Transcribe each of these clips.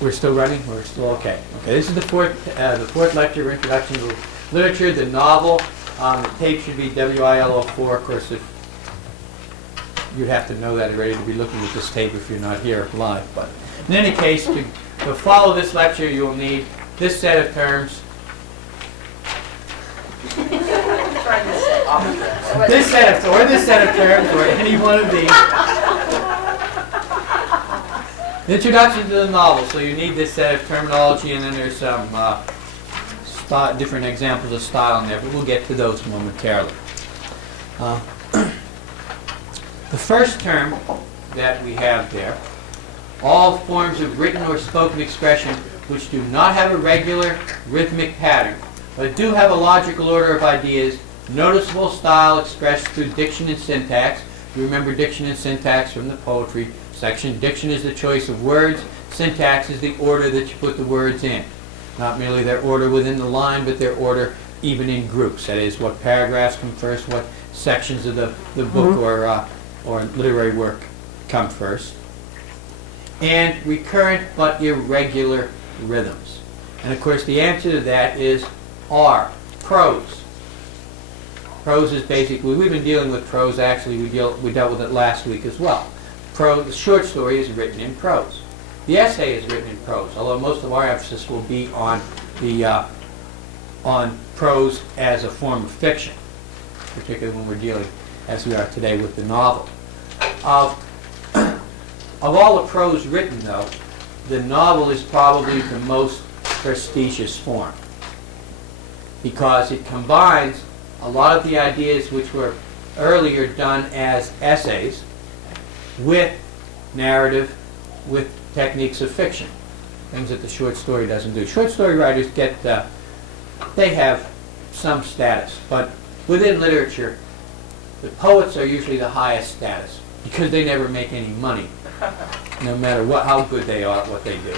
We're still running? We're still okay. Okay, this is the fourth lecture, Introduction to Literature, the novel. The tape should be WILO4. Of course, if you'd have to know that already to be looking at this tape if you're not here live. But in any case, to follow this lecture, you'll need this set of terms, this set of terms, or any one of these. Introduction to the novel. So you need this set of terminology, and then there's some different examples of style in there, but we'll get to those momentarily. The first term that we have there, all forms of written or spoken expression which do not have a regular rhythmic pattern, but do have a logical order of ideas, noticeable style expressed through diction and syntax. You remember diction and syntax from the poetry section. Diction is the choice of words. Syntax is the order that you put the words in. Not merely their order within the line, but their order even in groups. That is, what paragraphs come first, what sections of the book or literary work come first. And recurrent but irregular rhythms. And of course the answer to that is R, prose. Prose is basically, we've been dealing with prose actually, we dealt with it last week as well. The short story is written in prose. The essay is written in prose, although most of our emphasis will be on prose as a form of fiction, particularly when we're dealing, as we are today, with the novel. Of all the prose written, though, the novel is probably the most prestigious form because it combines a lot of the ideas which were earlier done as essays with narrative, with techniques of fiction, things that the short story doesn't do. Short story writers they have some status, but within literature, the poets are usually the highest status because they never make any money, no matter how good they are at what they do.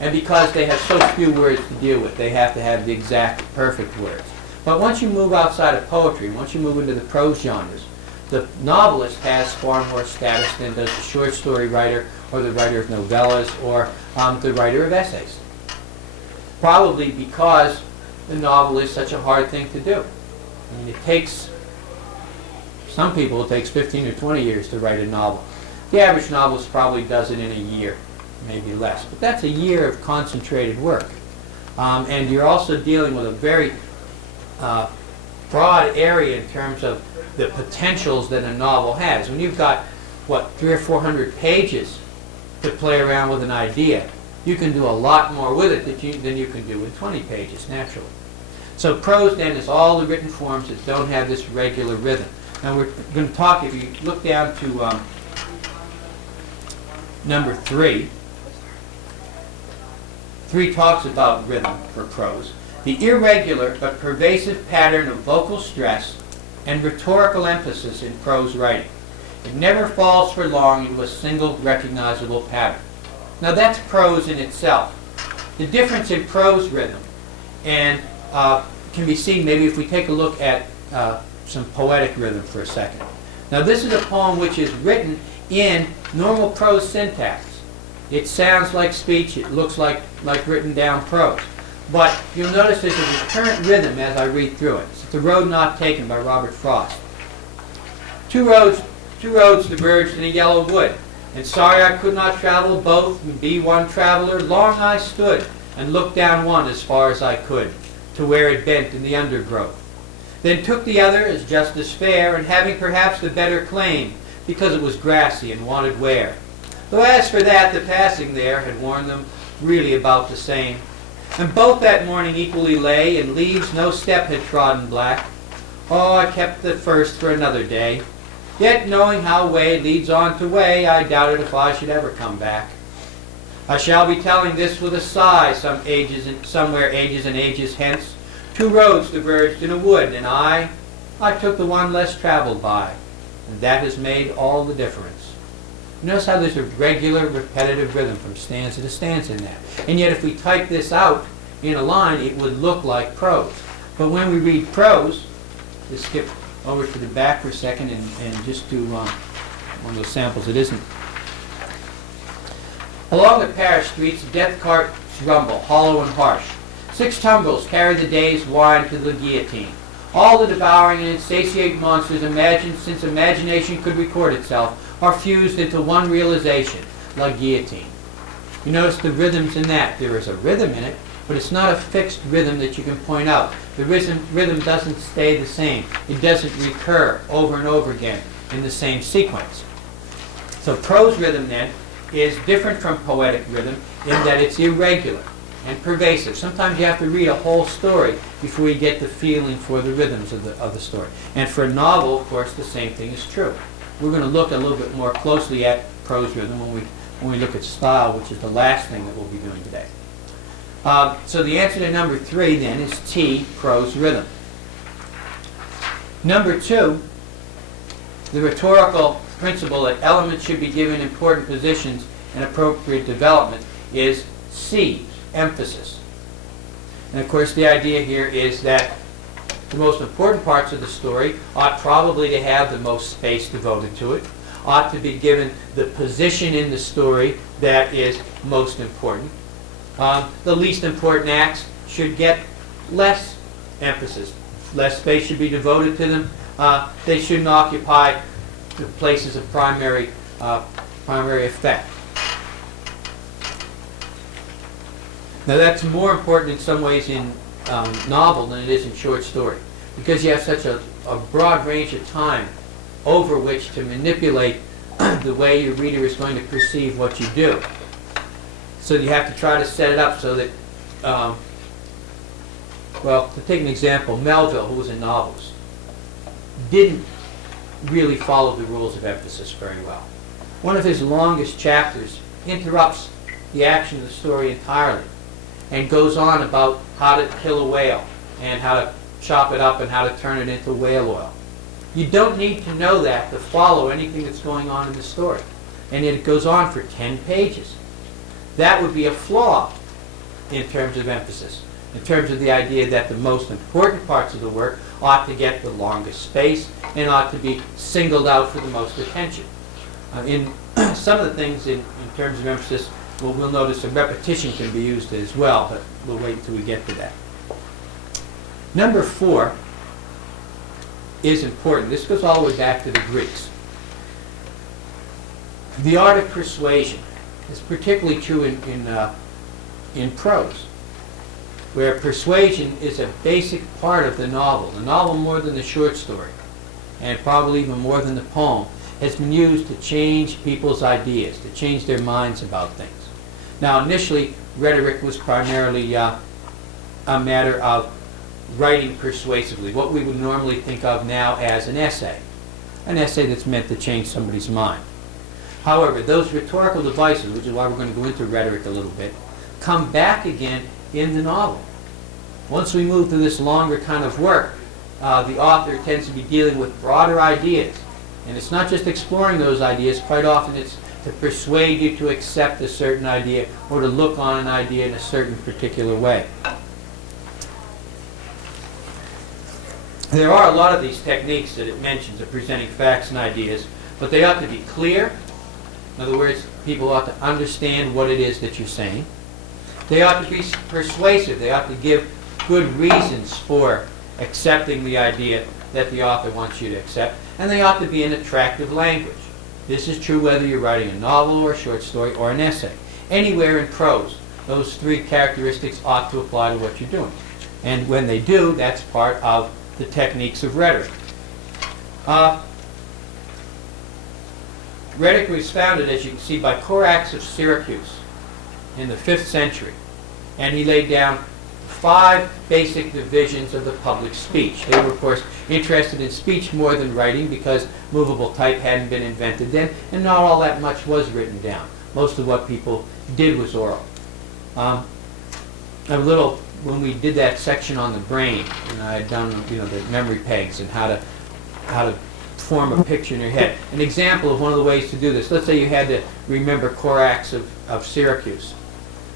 And because they have so few words to deal with, they have to have the exact, perfect words. But once you move outside of poetry, once you move into the prose genres, the novelist has far more status than does the short story writer or the writer of novellas or the writer of essays. Probably because the novel is such a hard thing to do. I mean, some people it takes 15 or 20 years to write a novel. The average novelist probably does it in a year, maybe less. But that's a year of concentrated work. And you're also dealing with a very broad area in terms of the potentials that a novel has. When you've got, 300 or 400 pages to play around with an idea, you can do a lot more with it than you can do with 20 pages, naturally. So prose, then, is all the written forms that don't have this regular rhythm. Now we're going to talk, if you look down to number 3, 3 talks about rhythm for prose. The irregular but pervasive pattern of vocal stress and rhetorical emphasis in prose writing. It never falls for long into a single recognizable pattern. Now that's prose in itself. The difference in prose rhythm and can be seen maybe if we take a look at some poetic rhythm for a second. Now this is a poem which is written in normal prose syntax. It sounds like speech, it looks like written down prose. But you'll notice there's a recurrent rhythm as I read through it. It's The Road Not Taken by Robert Frost. Two roads diverged in a yellow wood, and sorry I could not travel both and be one traveler. Long I stood and looked down one as far as I could, to where it bent in the undergrowth. Then took the other as just as fair, and having perhaps the better claim, because it was grassy and wanted wear. Though as for that, the passing there had worn them really about the same. And both that morning equally lay, and leaves no step had trodden black. Oh, I kept the first for another day. Yet knowing how way leads on to way, I doubted if I should ever come back. I shall be telling this with a sigh, somewhere ages and ages hence. 2 roads diverged in a wood, and I took the one less traveled by, and that has made all the difference. Notice how there's a regular, repetitive rhythm from stanza to stanza in that. And yet if we type this out in a line, it would look like prose. But when we read prose, just skip over to the back for a second and just do one of those samples. It isn't. Along the Paris streets, death carts rumble, hollow and harsh. 6 tumbrils carry the day's wine to the guillotine. All the devouring and insatiate monsters imagined since imagination could record itself are fused into one realization, la guillotine. You notice the rhythms in that. There is a rhythm in it, but it's not a fixed rhythm that you can point out. The rhythm doesn't stay the same. It doesn't recur over and over again in the same sequence. So prose rhythm then is different from poetic rhythm in that it's irregular and pervasive. Sometimes you have to read a whole story before you get the feeling for the rhythms of the story. And for a novel, of course, the same thing is true. We're going to look a little bit more closely at prose rhythm when we look at style, which is the last thing that we'll be doing today. So the answer to number 3 then is T, prose rhythm. Number 2, the rhetorical principle that elements should be given important positions and appropriate development is C, emphasis. And of course the idea here is that the most important parts of the story ought probably to have the most space devoted to it, ought to be given the position in the story that is most important. The least important acts should get less emphasis. Less space should be devoted to them. They shouldn't occupy the places of primary effect. Now that's more important in some ways in novel than it is in short story, because you have such a broad range of time over which to manipulate the way your reader is going to perceive what you do. So you have to try to set it up so that, well, to take an example, Melville, who was in novels, didn't really follow the rules of emphasis very well. One of his longest chapters interrupts the action of the story entirely and goes on about how to kill a whale and how to chop it up and how to turn it into whale oil. You don't need to know that to follow anything that's going on in the story. And yet it goes on for 10 pages. That would be a flaw in terms of emphasis, in terms of the idea that the most important parts of the work ought to get the longest space and ought to be singled out for the most attention. In some of the things in terms of emphasis, we'll notice a repetition can be used as well, but we'll wait until we get to that. Number 4 is important. This goes all the way back to the Greeks. The art of persuasion is particularly true in prose, where persuasion is a basic part of the novel. The novel, more than the short story, and probably even more than the poem, has been used to change people's ideas, to change their minds about things. Now, initially, rhetoric was primarily a matter of writing persuasively, what we would normally think of now as an essay that's meant to change somebody's mind. However, those rhetorical devices, which is why we're going to go into rhetoric a little bit, come back again in the novel. Once we move to this longer kind of work, the author tends to be dealing with broader ideas. And it's not just exploring those ideas, quite often it's to persuade you to accept a certain idea or to look on an idea in a certain particular way. There are a lot of these techniques that it mentions of presenting facts and ideas, but they ought to be clear. In other words, people ought to understand what it is that you're saying. They ought to be persuasive. They ought to give good reasons for accepting the idea that the author wants you to accept. And they ought to be in attractive language. This is true whether you're writing a novel or a short story or an essay. Anywhere in prose, those 3 characteristics ought to apply to what you're doing. And when they do, that's part of the techniques of rhetoric. Rhetoric was founded, as you can see, by Corax of Syracuse in the 5th century. And he laid down 5 basic divisions of the public speech. They were, of course, interested in speech more than writing because movable type hadn't been invented then, and not all that much was written down. Most of what people did was oral. When we did that section on the brain, and I had done the memory pegs and how to form a picture in your head. An example of one of the ways to do this. Let's say you had to remember Corax of Syracuse.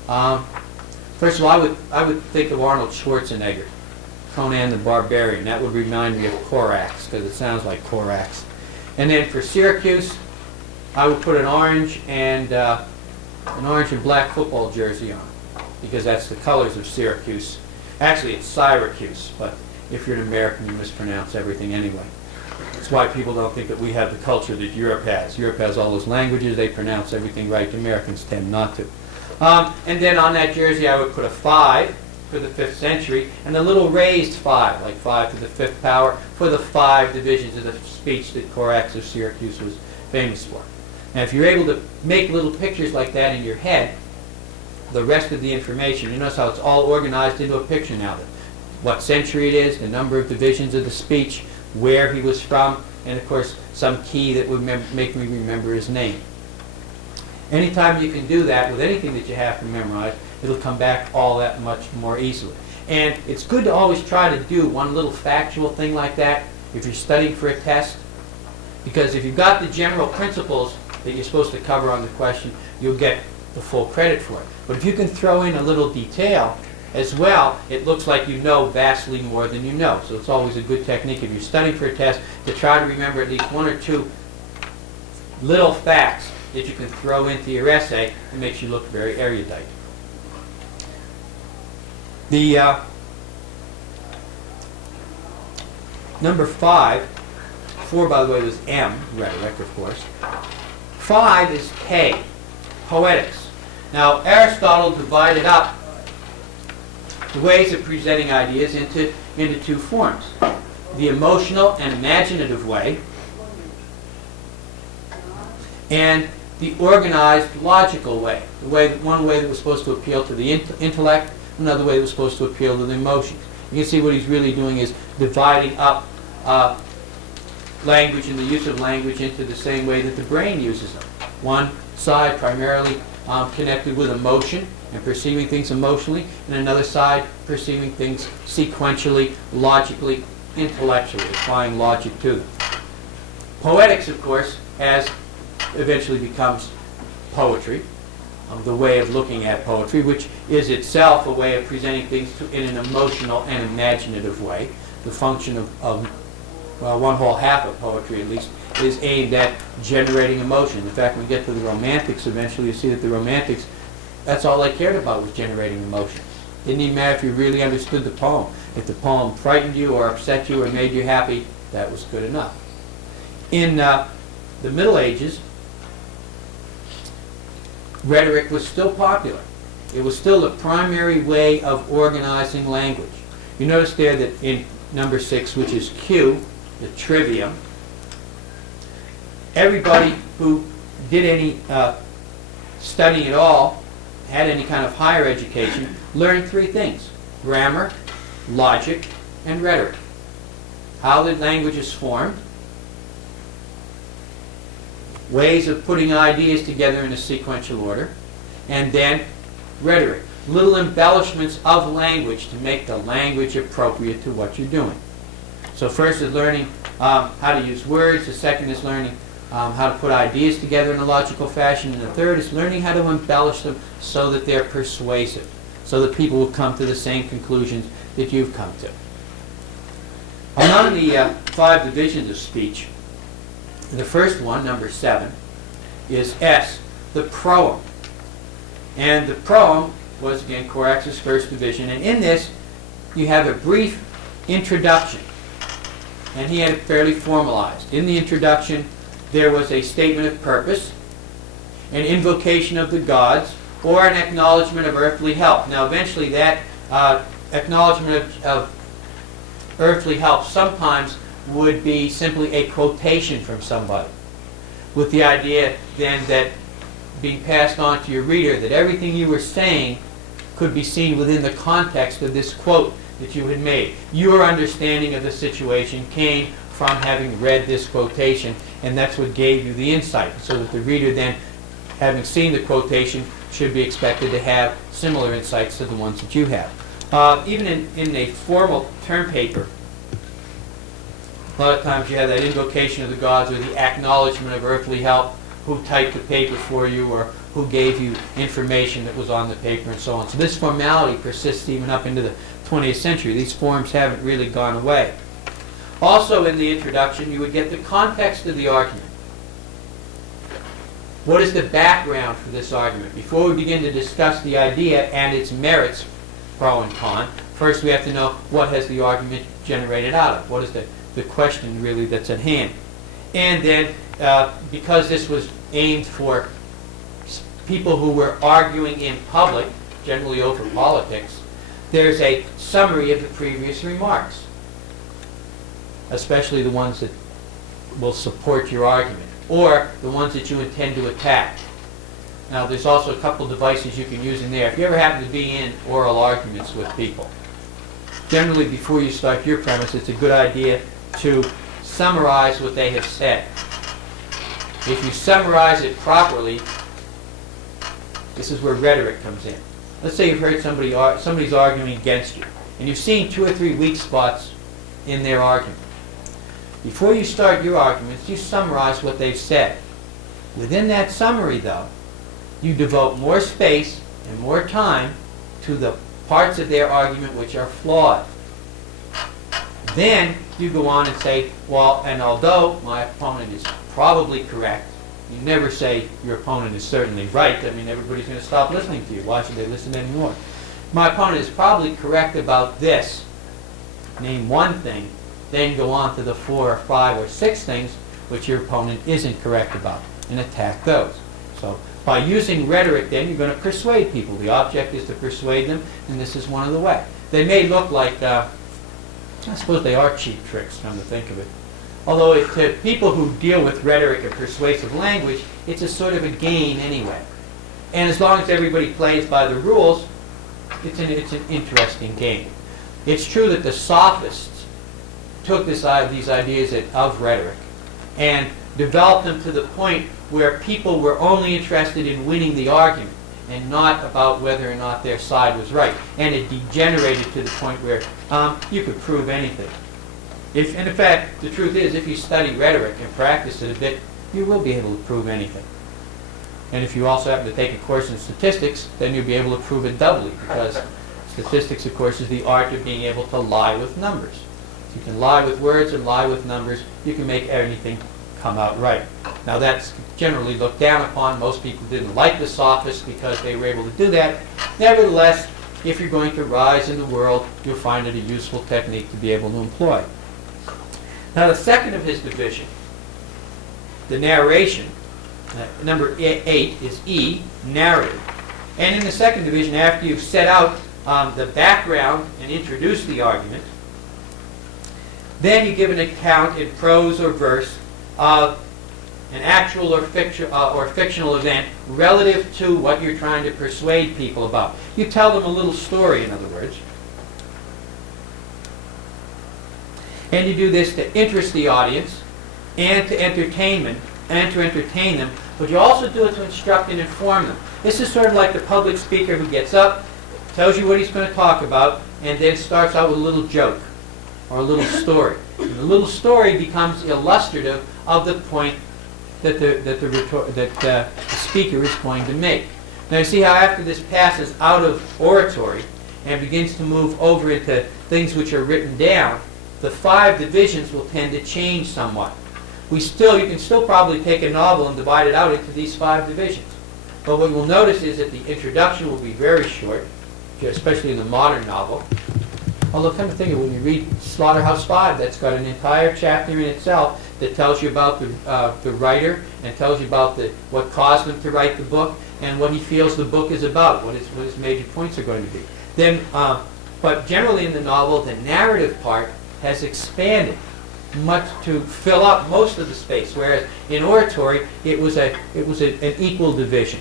First of all, I would think of Arnold Schwarzenegger, Conan the Barbarian. That would remind me of Corax because it sounds like Corax. And then for Syracuse, I would put an orange and an orange and black football jersey on, because that's the colors of Syracuse. Actually, it's Syracuse, but if you're an American, you mispronounce everything anyway. That's why people don't think that we have the culture that Europe has. Europe has all those languages, they pronounce everything right. The Americans tend not to. And then on that jersey, I would put a 5 for the 5th century, and a little raised 5, like 5 to the 5th power, for the 5 divisions of the speech that Corax of Syracuse was famous for. Now, if you're able to make little pictures like that in your head, the rest of the information, you notice how it's all organized into a picture now. What century it is, the number of divisions of the speech, where he was from, and of course some key that would make me remember his name. Anytime you can do that with anything that you have to memorize, it'll come back all that much more easily. And it's good to always try to do one little factual thing like that if you're studying for a test, because if you've got the general principles that you're supposed to cover on the question, you'll get the full credit for it. But if you can throw in a little detail as well, it looks like you know vastly more than you know. So it's always a good technique if you're studying for a test to try to remember at least 1 or 2 little facts that you can throw into your essay. It makes you look very erudite. The number 5, 4 by the way was M, rhetoric of course. 5 is K, poetics. Now Aristotle divided up the ways of presenting ideas into 2 forms. The emotional and imaginative way, and the organized logical way. One way that was supposed to appeal to the intellect, another way that was supposed to appeal to the emotions. You can see what he's really doing is dividing up language and the use of language into the same way that the brain uses them. One side primarily connected with emotion and perceiving things emotionally, and another side perceiving things sequentially, logically, intellectually, applying logic to them. Poetics, of course, eventually becomes poetry, the way of looking at poetry, which is itself a way of presenting things in an emotional and imaginative way. The function of one whole half of poetry, at least, is aimed at generating emotion. In fact, when we get to the Romantics, eventually you see that the Romantics, that's all they cared about was generating emotion. It didn't even matter if you really understood the poem. If the poem frightened you or upset you or made you happy, that was good enough. In the Middle Ages, rhetoric was still popular. It was still the primary way of organizing language. You notice there that in number 6, which is Q, the trivium, everybody who did any studying at all, had any kind of higher education, learned 3 things: grammar, logic, and rhetoric. How the language is formed, ways of putting ideas together in a sequential order, and then rhetoric. Little embellishments of language to make the language appropriate to what you're doing. So first is learning how to use words, the second is learning how to put ideas together in a logical fashion, and the third is learning how to embellish them so that they're persuasive, so that people will come to the same conclusions that you've come to. Among the 5 divisions of speech, the first one, number 7, is S, the proem. And the proem was, again, Corax's first division. And in this, you have a brief introduction. And he had it fairly formalized. In the introduction, there was a statement of purpose, an invocation of the gods, or an acknowledgement of earthly help. Now, eventually, that acknowledgement of earthly help sometimes would be simply a quotation from somebody, with the idea then that being passed on to your reader that everything you were saying could be seen within the context of this quote that you had made. Your understanding of the situation came from having read this quotation, and that's what gave you the insight, so that the reader then, having seen the quotation, should be expected to have similar insights to the ones that you have. Even in a formal term paper, a lot of times you have that invocation of the gods or the acknowledgement of earthly help, who typed the paper for you or who gave you information that was on the paper and so on. So this formality persists even up into the 20th century. These forms haven't really gone away. Also in the introduction, you would get the context of the argument. What is the background for this argument? Before we begin to discuss the idea and its merits, pro and con, first we have to know what has the argument generated out of. What is the question really that's at hand? And then, because this was aimed for people who were arguing in public, generally over politics, there's a summary of the previous remarks, especially the ones that will support your argument, or the ones that you intend to attack. Now, there's also a couple devices you can use in there. If you ever happen to be in oral arguments with people, generally before you start your premise, it's a good idea to summarize what they have said. If you summarize it properly, this is where rhetoric comes in. Let's say you've heard somebody's arguing against you, and you've seen 2 or 3 weak spots in their argument. Before you start your arguments, you summarize what they've said. Within that summary, though, you devote more space and more time to the parts of their argument which are flawed. Then you go on and say, well, and although my opponent is probably correct, you never say your opponent is certainly right. I mean, everybody's going to stop listening to you. Why should they listen anymore? My opponent is probably correct about this. Name one thing, then go on to the 4 or 5 or 6 things which your opponent isn't correct about, and attack those. So by using rhetoric, then you're going to persuade people. The object is to persuade them, and this is one of the ways. They may look like, I suppose they are cheap tricks, come to think of it. Although to people who deal with rhetoric and persuasive language, it's a sort of a game anyway. And as long as everybody plays by the rules, it's an interesting game. It's true that the sophists took these ideas of rhetoric and developed them to the point where people were only interested in winning the argument and not about whether or not their side was right. And it degenerated to the point where you could prove anything. And in fact, the truth is, if you study rhetoric and practice it a bit, you will be able to prove anything. And if you also happen to take a course in statistics, then you'll be able to prove it doubly, because statistics, of course, is the art of being able to lie with numbers. If you can lie with words and lie with numbers, you can make anything come out right. Now, that's generally looked down upon. Most people didn't like the sophists because they were able to do that. Nevertheless, if you're going to rise in the world, you'll find it a useful technique to be able to employ. Now, the second of his division, the narration, number 8 is E, narrative. And in the second division, after you've set out the background and introduced the argument, then you give an account in prose or verse of an actual or fictional event relative to what you're trying to persuade people about. You tell them a little story, in other words. And you do this to interest the audience and to entertain them, but you also do it to instruct and inform them. This is sort of like the public speaker who gets up, tells you what he's going to talk about, and then starts out with a little joke or a little story. And the little story becomes illustrative of the point that the speaker is going to make. Now you see how after this passes out of oratory and begins to move over into things which are written down, the 5 divisions will tend to change somewhat. You can still probably take a novel and divide it out into these 5 divisions. But what you'll notice is that the introduction will be very short, especially in the modern novel. Although, come to think of it, when you read Slaughterhouse-Five, that's got an entire chapter in itself that tells you about the writer and tells you about what caused him to write the book and what he feels the book is about, what his major points are going to be. But generally in the novel, the narrative part has expanded much to fill up most of the space, whereas in oratory it was an equal division.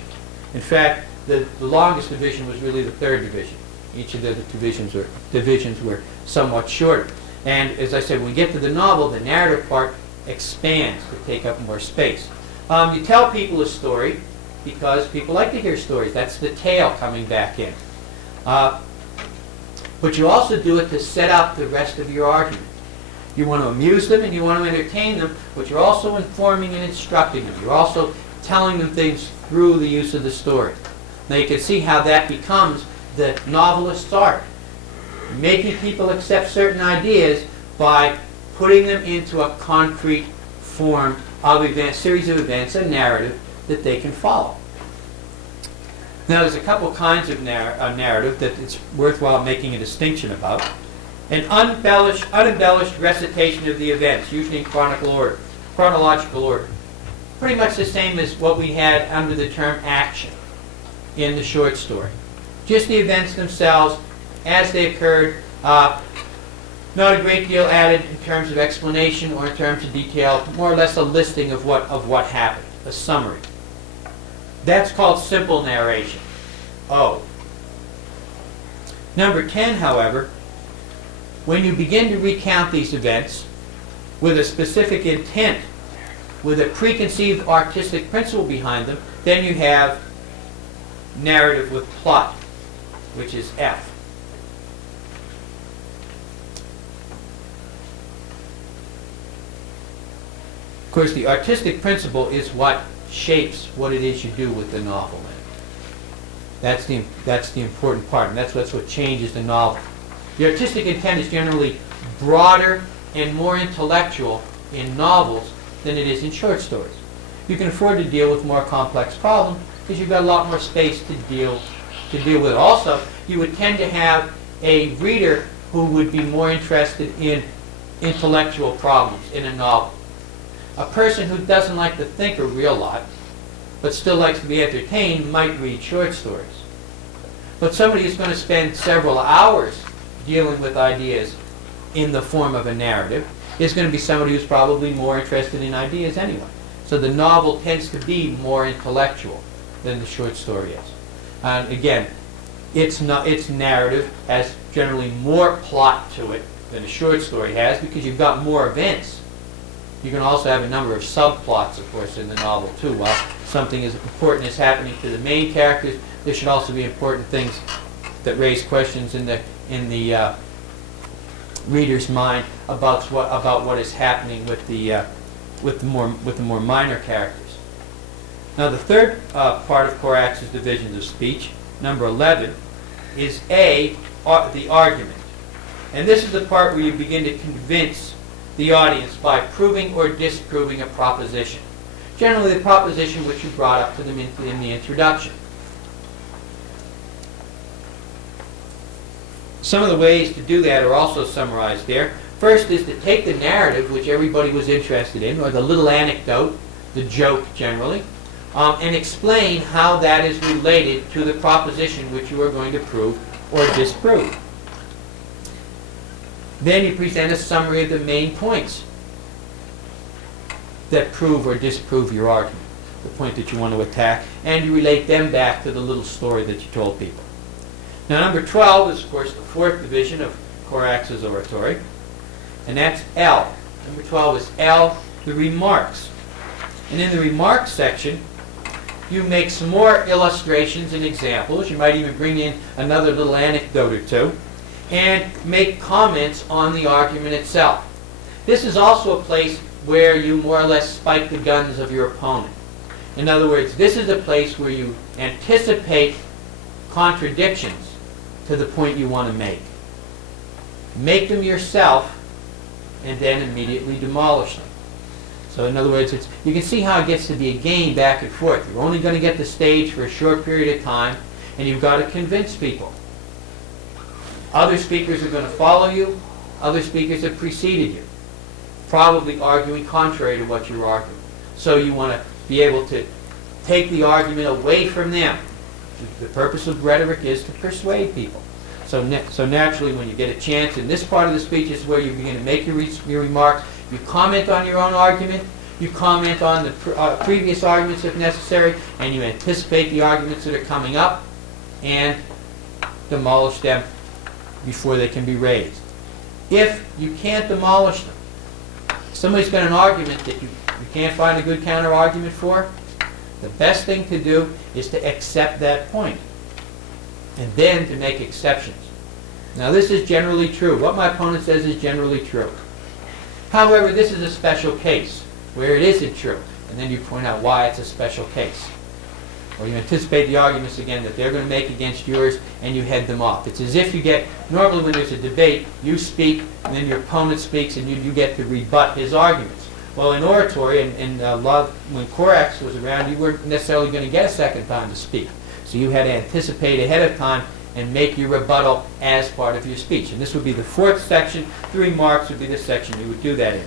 In fact, the longest division was really the 3rd division. Each of the other divisions were somewhat shorter. And as I said, when we get to the novel, the narrative part expands to take up more space. You tell people a story because people like to hear stories. That's the tale coming back in. But you also do it to set up the rest of your argument. You want to amuse them and you want to entertain them, but you're also informing and instructing them. You're also telling them things through the use of the story. Now you can see how that becomes the novelist's art. Making people accept certain ideas by putting them into a concrete form of series of events, a narrative that they can follow. Now, there's a couple kinds of narrative that it's worthwhile making a distinction about. An unembellished recitation of the events, usually in chronological order. Pretty much the same as what we had under the term action in the short story. Just the events themselves as they occurred, not a great deal added in terms of explanation or in terms of detail, more or less a listing of what happened, a summary. That's called simple narration. O. Number 10, however, when you begin to recount these events with a specific intent, with a preconceived artistic principle behind them, then you have narrative with plot, which is F. Of course, the artistic principle is what shapes what it is you do with the novel. That's the important part, and that's what changes the novel. The artistic intent is generally broader and more intellectual in novels than it is in short stories. You can afford to deal with more complex problems because you've got a lot more space to deal with it. Also, you would tend to have a reader who would be more interested in intellectual problems in a novel. A person who doesn't like to think a real lot, but still likes to be entertained, might read short stories. But somebody who's going to spend several hours dealing with ideas in the form of a narrative is going to be somebody who's probably more interested in ideas anyway. So the novel tends to be more intellectual than the short story is. And again, its narrative has generally more plot to it than a short story has because you've got more events. You can also have a number of subplots, of course, in the novel too. While something as important is happening to the main characters, there should also be important things that raise questions in the reader's mind about what is happening with the more minor characters. Now, the third part of Corax's divisions of speech, number 11, is the argument, and this is the part where you begin to convince the audience by proving or disproving a proposition. Generally, the proposition which you brought up to them in the introduction. Some of the ways to do that are also summarized there. First is to take the narrative, which everybody was interested in, or the little anecdote, the joke generally, and explain how that is related to the proposition which you are going to prove or disprove. Then you present a summary of the main points that prove or disprove your argument, the point that you want to attack, and you relate them back to the little story that you told people. Now, number 12 is, of course, the fourth division of Corax's oratory, and that's L. Number 12 is L, the remarks. And in the remarks section, you make some more illustrations and examples. You might even bring in another little anecdote or two, and make comments on the argument itself. This is also a place where you more or less spike the guns of your opponent. In other words, this is a place where you anticipate contradictions to the point you want to make. Make them yourself, and then immediately demolish them. So in other words, you can see how it gets to be a game back and forth. You're only going to get the stage for a short period of time, and you've got to convince people. Other speakers are going to follow you. Other speakers have preceded you, probably arguing contrary to what you're arguing. So you want to be able to take the argument away from them. The purpose of rhetoric is to persuade people. So naturally, when you get a chance in this part of the speech is where you begin to make your remarks. You comment on your own argument. You comment on the previous arguments if necessary, and you anticipate the arguments that are coming up and demolish them before they can be raised. If you can't demolish them, somebody's got an argument that you can't find a good counter-argument for, the best thing to do is to accept that point and then to make exceptions. Now, this is generally true. What my opponent says is generally true. However, this is a special case where it isn't true, and then you point out why it's a special case. Or you anticipate the arguments again that they're going to make against yours, and you head them off. It's as if you get, normally when there's a debate, you speak, and then your opponent speaks, and you get to rebut his arguments. Well, in oratory, when Corax was around, you weren't necessarily going to get a second time to speak. So you had to anticipate ahead of time and make your rebuttal as part of your speech. And this would be the fourth section. The remarks would be the section you would do that in.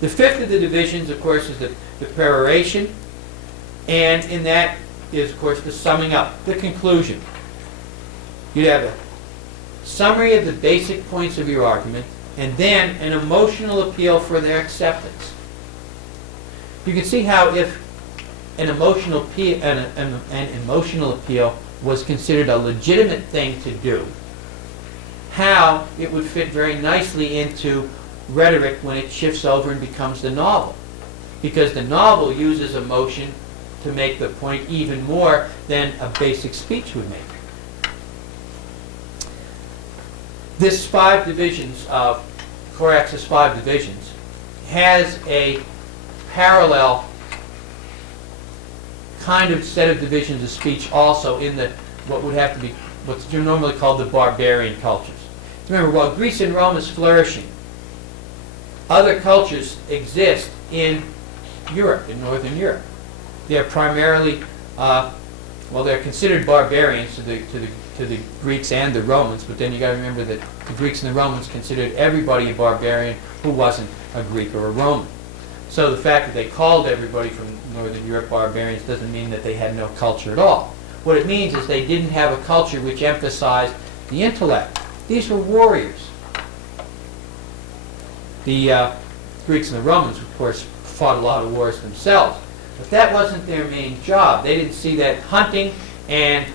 The fifth of the divisions, of course, is the peroration. And in that is, of course, the summing up, the conclusion. You'd have a summary of the basic points of your argument, and then an emotional appeal for their acceptance. You can see how if an emotional appeal was considered a legitimate thing to do, how it would fit very nicely into rhetoric when it shifts over and becomes the novel. Because the novel uses emotion to make the point even more than a basic speech would make. This 5 divisions of Corax's 5 divisions has a parallel kind of set of divisions of speech also in what would have to be what's normally called the barbarian cultures. Remember, while Greece and Rome is flourishing, other cultures exist in Europe, in Northern Europe. They're primarily, they're considered barbarians to the Greeks and the Romans, but then you got to remember that the Greeks and the Romans considered everybody a barbarian who wasn't a Greek or a Roman. So the fact that they called everybody from Northern Europe barbarians doesn't mean that they had no culture at all. What it means is they didn't have a culture which emphasized the intellect. These were warriors. The Greeks and the Romans, of course, fought a lot of wars themselves, but that wasn't their main job. They didn't see that hunting and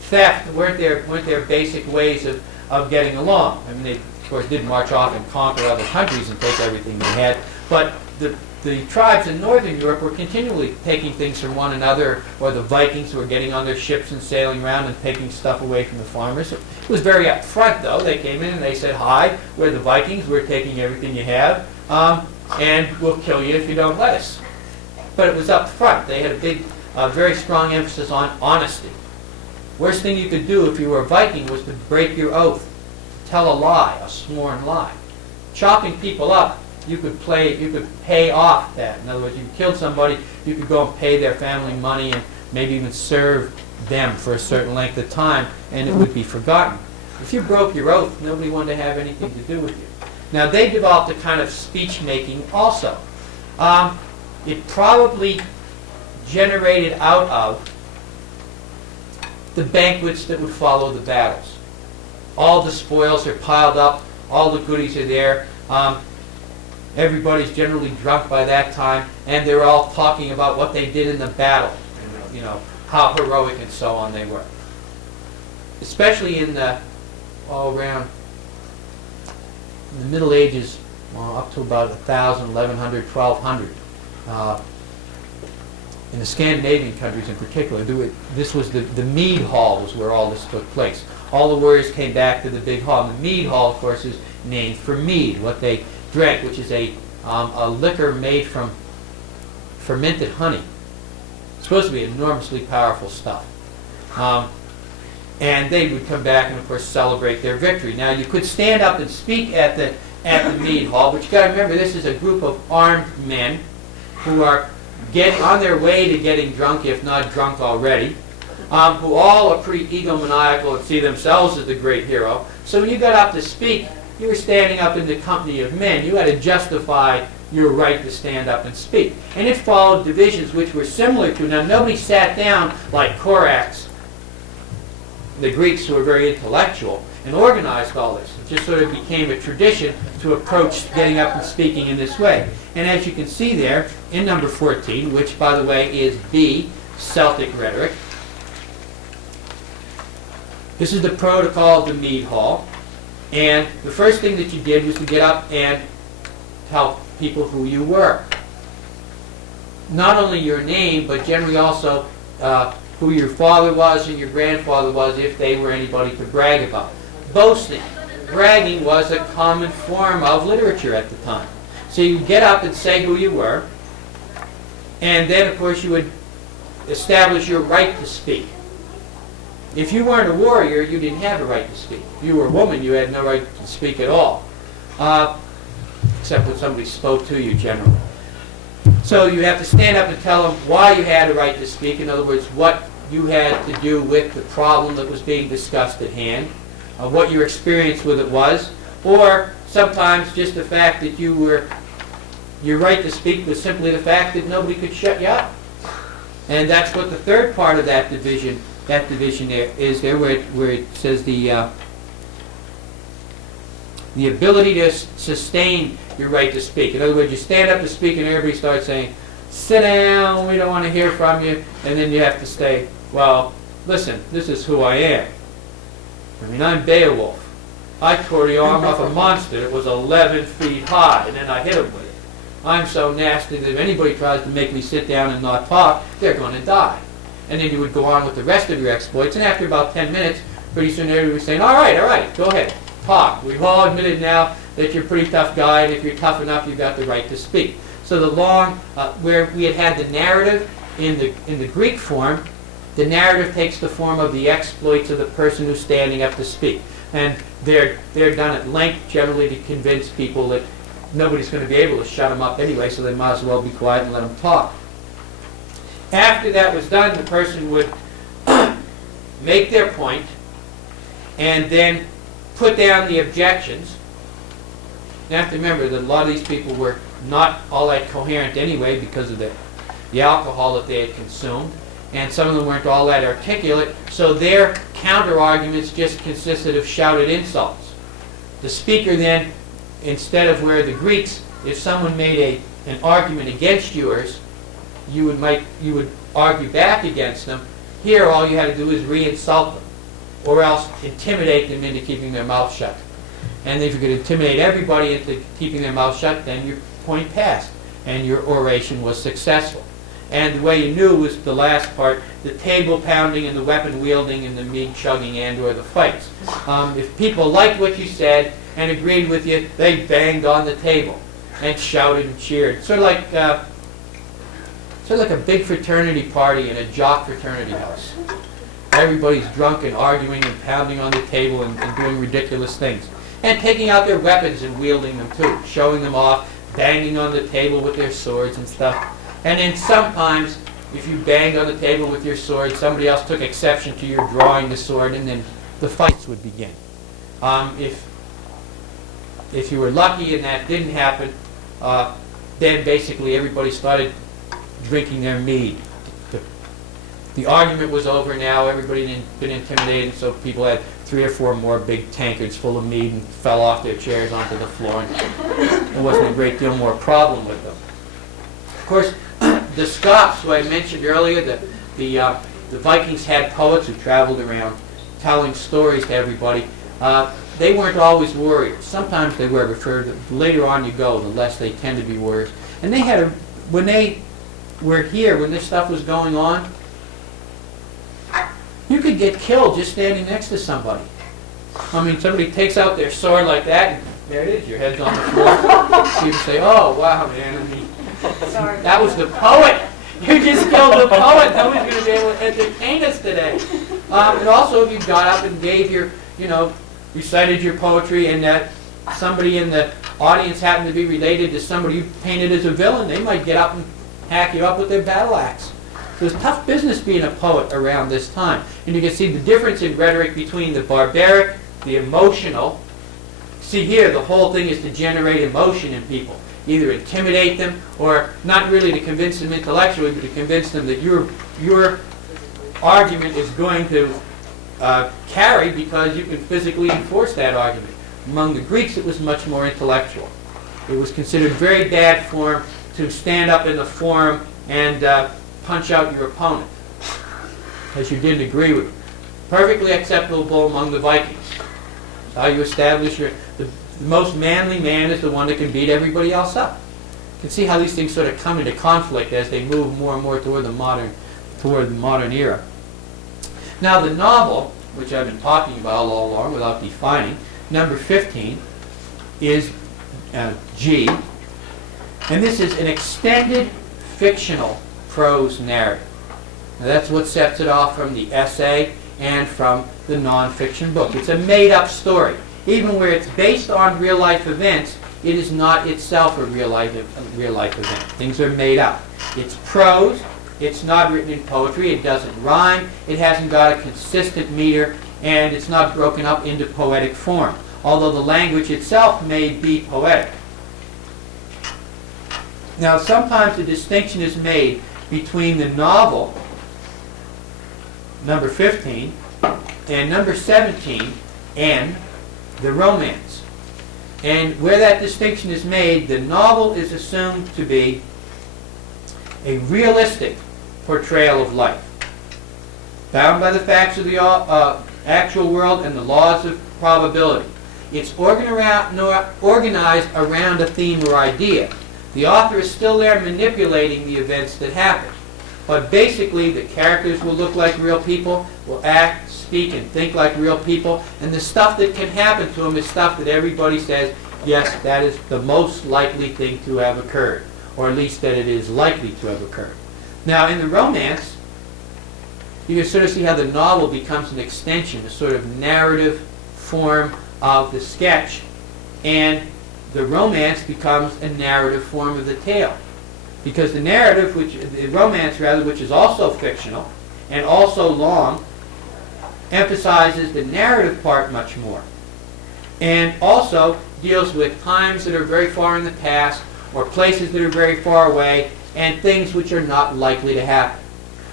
theft weren't their basic ways of getting along. I mean, they, of course, did march off and conquer other countries and take everything they had, but the tribes in Northern Europe were continually taking things from one another, or the Vikings were getting on their ships and sailing around and taking stuff away from the farmers. It was very upfront, though. They came in and they said, "Hi, we're the Vikings. We're taking everything you have, and we'll kill you if you don't let us." But it was upfront. They had a big, very strong emphasis on honesty. Worst thing you could do if you were a Viking was to break your oath, tell a lie, a sworn lie. Chopping people up, you could pay off that. In other words, you killed somebody, you could go and pay their family money and maybe even serve them for a certain length of time, and it would be forgotten. If you broke your oath, nobody wanted to have anything to do with you. Now, they developed a kind of speech making also. It probably generated out of the banquets that would follow the battles. All the spoils are piled up, all the goodies are there. Everybody's generally drunk by that time, and they're all talking about what they did in the battle, you know, how heroic and so on they were. Especially in the Middle Ages, up to about 1000, 1100, 1200. In the Scandinavian countries in particular, this was the mead hall was where all this took place. All the warriors came back to the big hall. And the mead hall, of course, is named for mead, what they drank, which is a liquor made from fermented honey. It's supposed to be enormously powerful stuff. And they would come back and, of course, celebrate their victory. Now, you could stand up and speak at the mead hall, but you got to remember this is a group of armed men who are on their way to getting drunk, if not drunk already, who all are pretty egomaniacal and see themselves as the great hero. So when you got up to speak, you were standing up in the company of men. You had to justify your right to stand up and speak. And it followed divisions which were similar to, now nobody sat down like Corax, the Greeks who were very intellectual, and organized all this. It just sort of became a tradition to approach getting up and speaking in this way. And as you can see there, in number 14, which by the way is B, Celtic rhetoric, this is the protocol of the mead hall. And the first thing that you did was to get up and tell people who you were. Not only your name, but generally also who your father was and your grandfather was, if they were anybody to brag about. Boasting, bragging was a common form of literature at the time. So you get up and say who you were, and then of course you would establish your right to speak. If you weren't a warrior, you didn't have a right to speak. If you were a woman, you had no right to speak at all. except when somebody spoke to you generally. So you have to stand up and tell them why you had a right to speak. In other words, what you had to do with the problem that was being discussed at hand, what your experience with it was, or sometimes just the fact that your right to speak was simply the fact that nobody could shut you up. And that's what the third part of that division there is there, where it says the ability to sustain your right to speak. In other words, you stand up to speak and everybody starts saying, sit down, we don't want to hear from you, and then you have to say, well, listen, this is who I am. I mean, I'm Beowulf. I tore the arm off a monster that was 11 feet high, and then I hit him with it. I'm so nasty that if anybody tries to make me sit down and not talk, they're going to die. And then you would go on with the rest of your exploits, and after about 10 minutes, pretty soon everybody was saying, all right, go ahead, talk. We've all admitted now that you're a pretty tough guy, and if you're tough enough, you've got the right to speak. So the long, where we had the narrative in the Greek form, the narrative takes the form of the exploits of the person who's standing up to speak. And they're done at length generally to convince people that nobody's going to be able to shut them up anyway, so they might as well be quiet and let them talk. After that was done, the person would make their point and then put down the objections. You have to remember that a lot of these people were not all that coherent anyway because of the alcohol that they had consumed, and some of them weren't all that articulate, so their counter-arguments just consisted of shouted insults. The speaker then, instead of where the Greeks, if someone made an argument against yours, you would argue back against them. Here all you had to do is re-insult them, or else intimidate them into keeping their mouth shut. And if you could intimidate everybody into keeping their mouth shut, then your point passed, and your oration was successful. And the way you knew was the last part, the table pounding and the weapon wielding and the mead chugging and or the fights. If people liked what you said and agreed with you, they banged on the table and shouted and cheered. Sort of like a big fraternity party in a jock fraternity house. Everybody's drunk and arguing and pounding on the table and doing ridiculous things. And taking out their weapons and wielding them too, showing them off, banging on the table with their swords and stuff. And then sometimes, if you banged on the table with your sword, somebody else took exception to your drawing the sword, and then the fights would begin. If you were lucky and that didn't happen, then basically everybody started drinking their mead. The argument was over now, everybody had been intimidated, so people had 3 or 4 more big tankards full of mead and fell off their chairs onto the floor, and there wasn't a great deal more problem with them. Of course, the Scots, who I mentioned earlier, the Vikings had poets who traveled around telling stories to everybody. They weren't always warriors. Sometimes they were, but the later on you go, the less they tend to be warriors. And they had when they were here, when this stuff was going on, you could get killed just standing next to somebody. I mean, somebody takes out their sword like that, and there it is, your head's on the floor. People say, oh, wow, man, I mean, Sorry. that was the poet. You just killed the poet. Nobody's going to be able to entertain us today. And also, if you got up and gave your, recited your poetry, and that somebody in the audience happened to be related to somebody you painted as a villain, they might get up and hack you up with their battle axe. So it's tough business being a poet around this time. And you can see the difference in rhetoric between the barbaric, the emotional. See here, the whole thing is to generate emotion in people. Either intimidate them, or not really to convince them intellectually, but to convince them that your argument is going to carry because you can physically enforce that argument. Among the Greeks, it was much more intellectual. It was considered very bad form to stand up in the forum and punch out your opponent because you didn't agree with him. Perfectly acceptable among the Vikings. That's how you establish the most manly man is the one that can beat everybody else up. You can see how these things sort of come into conflict as they move more and more toward the modern era. Now the novel, which I've been talking about all along without defining, number 15, is G. And this is an extended fictional prose narrative. Now that's what sets it off from the essay and from the nonfiction book. It's a made-up story. Even where it's based on real-life events, it is not itself a real life event. Things are made up. It's prose. It's not written in poetry. It doesn't rhyme. It hasn't got a consistent meter, and it's not broken up into poetic form, although the language itself may be poetic. Now, sometimes a distinction is made between the novel, number 15, and number 17, and the romance. And where that distinction is made, the novel is assumed to be a realistic portrayal of life, bound by the facts of the actual world and the laws of probability. It's organized around a theme or idea. The author is still there manipulating the events that happen. But basically, the characters will look like real people, will act, speak, and think like real people, and the stuff that can happen to them is stuff that everybody says, yes, that is the most likely thing to have occurred, or at least that it is likely to have occurred. Now, in the romance, you can sort of see how the novel becomes an extension, a sort of narrative form of the sketch, and the romance becomes a narrative form of the tale. Because the narrative, the romance rather, which is also fictional and also long, emphasizes the narrative part much more. And also deals with times that are very far in the past, or places that are very far away, and things which are not likely to happen.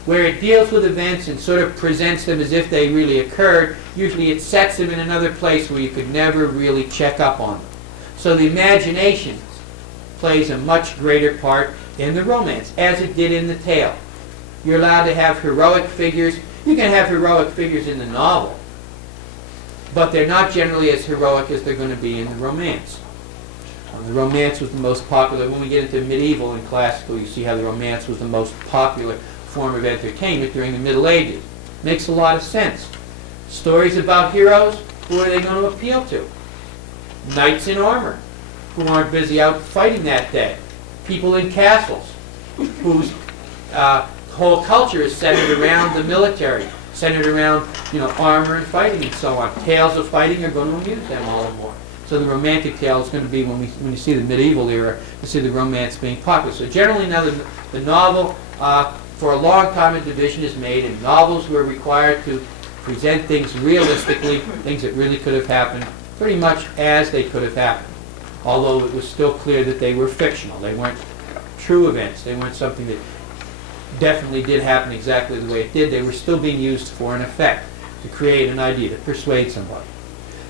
Where it deals with events and sort of presents them as if they really occurred, usually it sets them in another place where you could never really check up on them. So the imagination plays a much greater part in the romance, as it did in the tale. You're allowed to have heroic figures. You can have heroic figures in the novel, but they're not generally as heroic as they're going to be in the romance. The romance was the most popular. When we get into medieval and classical, you see how the romance was the most popular form of entertainment during the Middle Ages. Makes a lot of sense. Stories about heroes, who are they going to appeal to? Knights in armor, who aren't busy out fighting that day. People in castles, whose whole culture is centered around the military, centered around armor and fighting and so on. Tales of fighting are going to amuse them all the more. So the romantic tale is going to be, when you see the medieval era, you see the romance being popular. So generally now the novel, for a long time a division is made, and novels were required to present things realistically, things that really could have happened, pretty much as they could have happened. Although it was still clear that they were fictional. They weren't true events. They weren't something that definitely did happen exactly the way it did. They were still being used for an effect, to create an idea, to persuade somebody.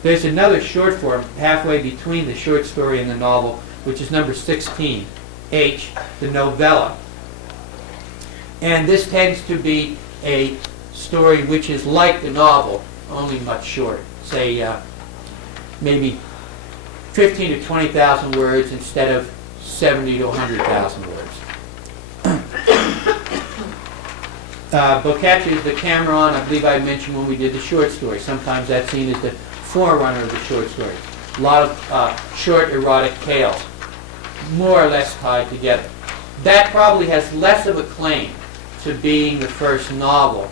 There's another short form halfway between the short story and the novel, which is number 16, H, the novella. And this tends to be a story which is like the novel, only much shorter. Say maybe 15 to 20,000 words instead of 70 to 100,000 words. Boccaccio is the Cameron, I believe I mentioned when we did the short story. Sometimes that's seen as the forerunner of the short story. A lot of short erotic tales, more or less tied together. That probably has less of a claim to being the first novel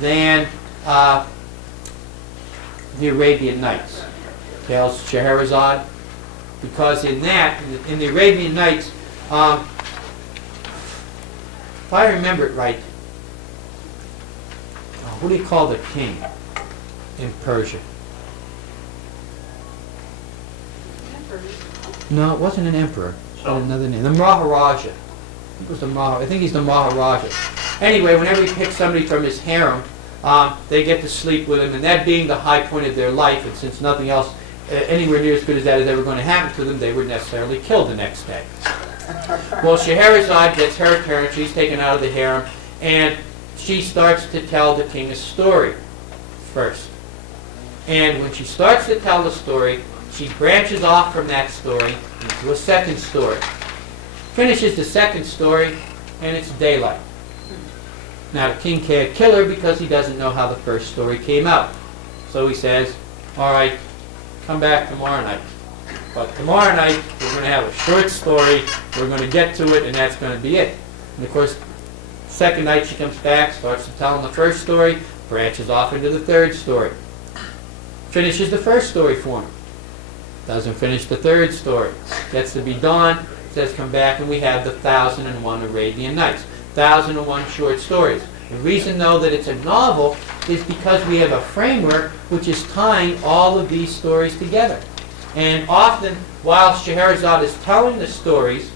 than the Arabian Nights. Tales of Scheherazade, because in the Arabian Nights, if I remember it right, what do you call the king in Persia? No, it wasn't an emperor. It had another name. The Maharaja. I think he's the Maharaja. Anyway, whenever he picks somebody from his harem, they get to sleep with him, and that being the high point of their life, and since nothing else anywhere near as good as that is ever going to happen to them, they were necessarily killed the next day. Well, Scheherazade gets her turn. She's taken out of the harem, and she starts to tell the king a story first. And when she starts to tell the story, she branches off from that story into a second story. Finishes the second story, and it's daylight. Now, the king can't kill her because he doesn't know how the first story came out. So he says, all right, come back tomorrow night. But tomorrow night, we're going to have a short story. We're going to get to it, and that's going to be it. And of course, second night she comes back, starts to tell him the first story, branches off into the third story. Finishes the first story for him. Doesn't finish the third story. Gets to be dawn, says come back, and we have the 1001 Arabian Nights. 1001 short stories. The reason, though, that it's a novel is because we have a framework which is tying all of these stories together. And often, while Scheherazade is telling the stories,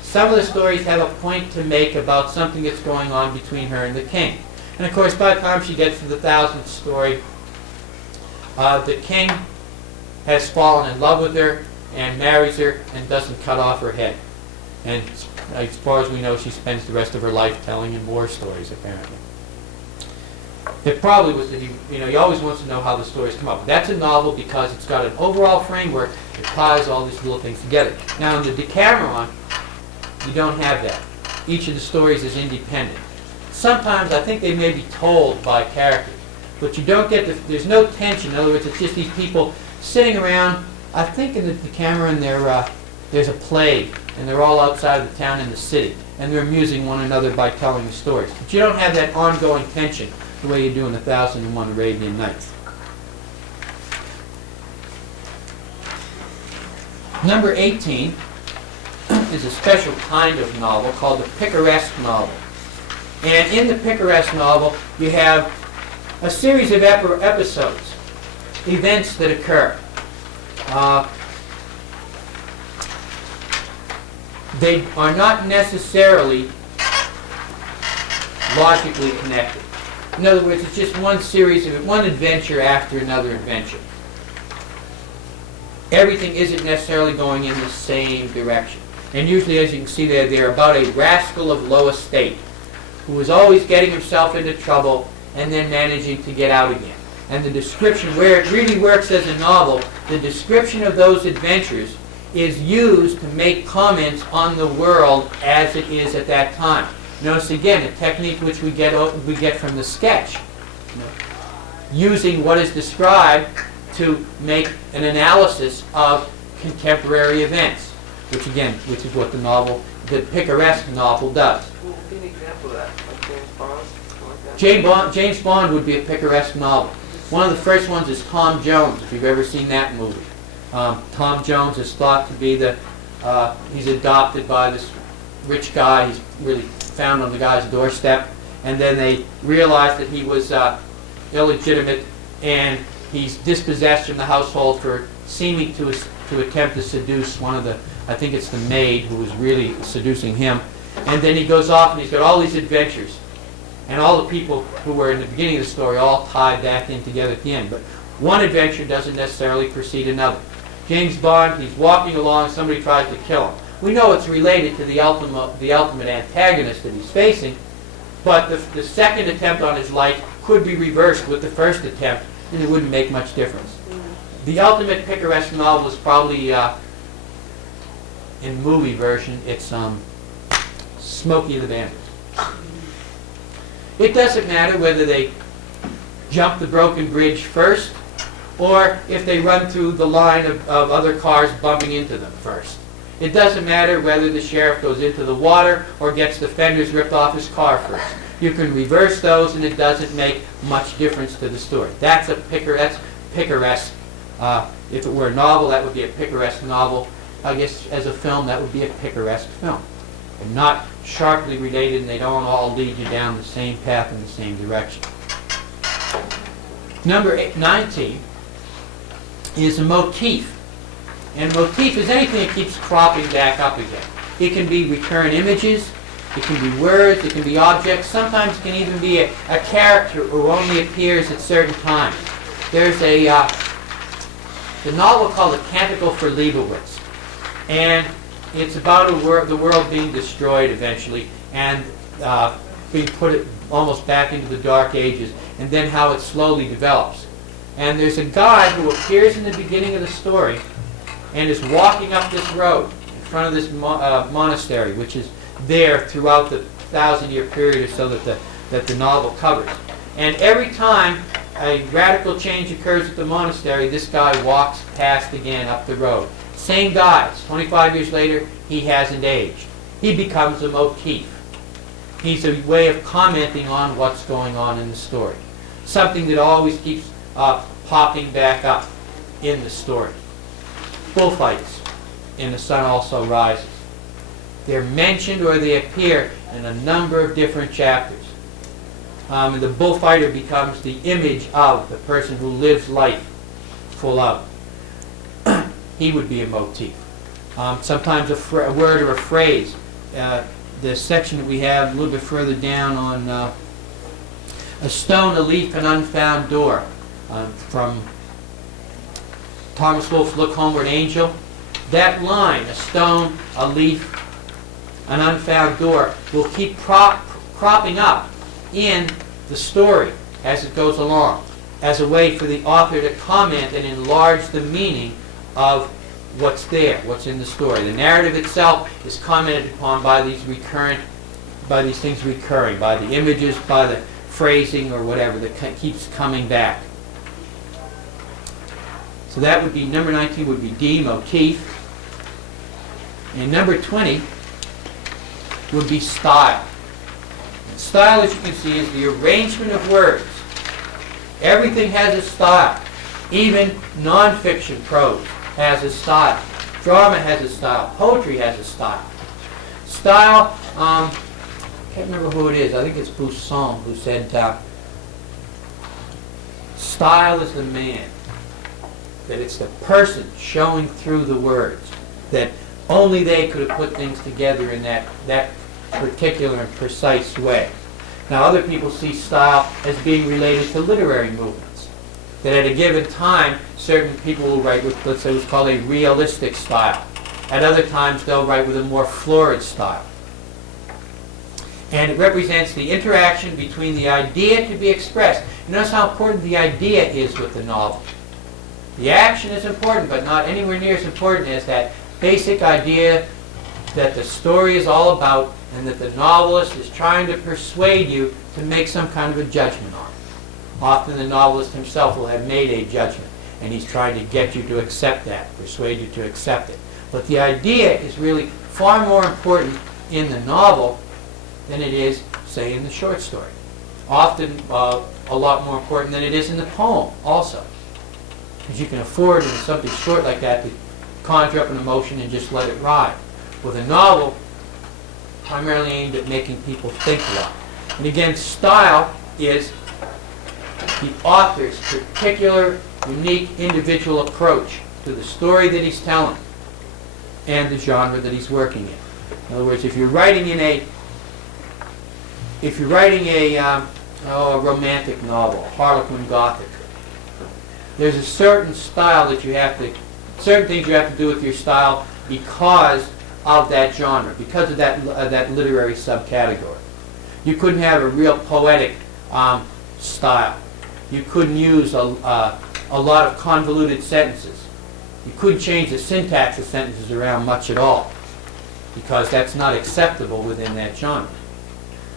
some of the stories have a point to make about something that's going on between her and the king. And of course, by the time she gets to the 1000th story, the king has fallen in love with her and marries her and doesn't cut off her head. And as far as we know, she spends the rest of her life telling him war stories, apparently. It probably was that he always wants to know how the stories come up. That's a novel because it's got an overall framework that ties all these little things together. Now, in the Decameron, you don't have that. Each of the stories is independent. Sometimes I think they may be told by characters, but you don't get there's no tension. In other words, it's just these people sitting around. I think in the Decameron there's a plague, and they're all outside of the town in the city, and they're amusing one another by telling the stories. But you don't have that ongoing tension the way you do in the 1001 Arabian Nights. Number 18 is a special kind of novel called the picaresque novel. And in the picaresque novel, you have a series of episodes, events that occur. They are not necessarily logically connected. In other words, it's just one series of one adventure after another adventure. Everything isn't necessarily going in the same direction. And usually, as you can see there, they're about a rascal of low estate who is always getting himself into trouble and then managing to get out again. And the description, where it really works as a novel, the description of those adventures is used to make comments on the world as it is at that time. Notice again, a technique which we get from the sketch. Using what is described to make an analysis of contemporary events, which is what the picaresque novel does. Well, give me an example of that, like James Bond, James Bond would be a picaresque novel. One of the first ones is Tom Jones, if you've ever seen that movie. Tom Jones is thought to be he's adopted by this rich guy. He's really found on the guy's doorstep. And then they realize that he was illegitimate, and he's dispossessed from the household for seeming to attempt to seduce one of the, I think it's the maid who was really seducing him. And then he goes off and he's got all these adventures. And all the people who were in the beginning of the story all tied back in together at the end. But one adventure doesn't necessarily precede another. James Bond, he's walking along, somebody tries to kill him. We know it's related to the ultimate antagonist that he's facing, but the second attempt on his life could be reversed with the first attempt, and it wouldn't make much difference. The ultimate picaresque novel is probably, in movie version, it's Smokey the Bandit. It doesn't matter whether they jump the broken bridge first, or if they run through the line of other cars bumping into them first. It doesn't matter whether the sheriff goes into the water or gets the fenders ripped off his car first. You can reverse those and it doesn't make much difference to the story. That's picaresque. If it were a novel, that would be a picaresque novel. I guess as a film, that would be a picaresque film. They're not sharply related, and they don't all lead you down the same path in the same direction. Number 19 is a motif. And a motif is anything that keeps cropping back up again. It can be recurrent images, it can be words, it can be objects, sometimes it can even be a character who only appears at certain times. There's the novel called The Canticle for Leibowitz. And it's about the world being destroyed eventually and being put almost back into the Dark Ages, and then how it slowly develops. And there's a guy who appears in the beginning of the story and is walking up this road in front of this monastery, which is there throughout the 1,000-year period or so that the novel covers. And every time a radical change occurs at the monastery, this guy walks past again up the road. Same guys. 25 years later, he hasn't aged. He becomes a motif. He's a way of commenting on what's going on in the story. Something that always keeps popping back up in the story. bullfights in The Sun Also Rises. They're mentioned or they appear in a number of different chapters. And the bullfighter becomes the image of the person who lives life full of. He would be a motif. Sometimes a word or a phrase. The section that we have a little bit further down on a stone, a leaf, an unfound door, from Thomas Wolfe's Look Homeward, Angel. That line, a stone, a leaf, an unfound door, will keep cropping up in the story as it goes along, as a way for the author to comment and enlarge the meaning of what's there, what's in the story. The narrative itself is commented upon by these things recurring, by the images, by the phrasing or whatever that keeps coming back. So that would be, number 19 would be D, motif. And number 20 would be style. And style, as you can see, is the arrangement of words. Everything has a style. Even nonfiction prose has a style. Drama has a style. Poetry has a style. Style, I can't remember who it is. I think it's Buisson who said, style is the man. That it's the person showing through the words. That only they could have put things together in that particular and precise way. Now other people see style as being related to literary movements. That at a given time, certain people will write with, let's say, what's called a realistic style. At other times, they'll write with a more florid style. And it represents the interaction between the idea to be expressed. You notice how important the idea is with the novel. The action is important, but not anywhere near as important as that basic idea that the story is all about and that the novelist is trying to persuade you to make some kind of a judgment on. Often the novelist himself will have made a judgment, and he's trying to get you to accept that, persuade you to accept it. But the idea is really far more important in the novel than it is, say, in the short story. Often a lot more important than it is in the poem also. Because you can afford in something short like that to conjure up an emotion and just let it ride. With a novel, primarily aimed at making people think a lot. And again, style is the author's particular, unique, individual approach to the story that he's telling and the genre that he's working in. In other words, if you're writing a romantic novel, Harlequin Gothic, there's a certain style that certain things you have to do with your style because of that genre, because of that literary subcategory. You couldn't have a real poetic style. You couldn't use a lot of convoluted sentences. You couldn't change the syntax of sentences around much at all, because that's not acceptable within that genre.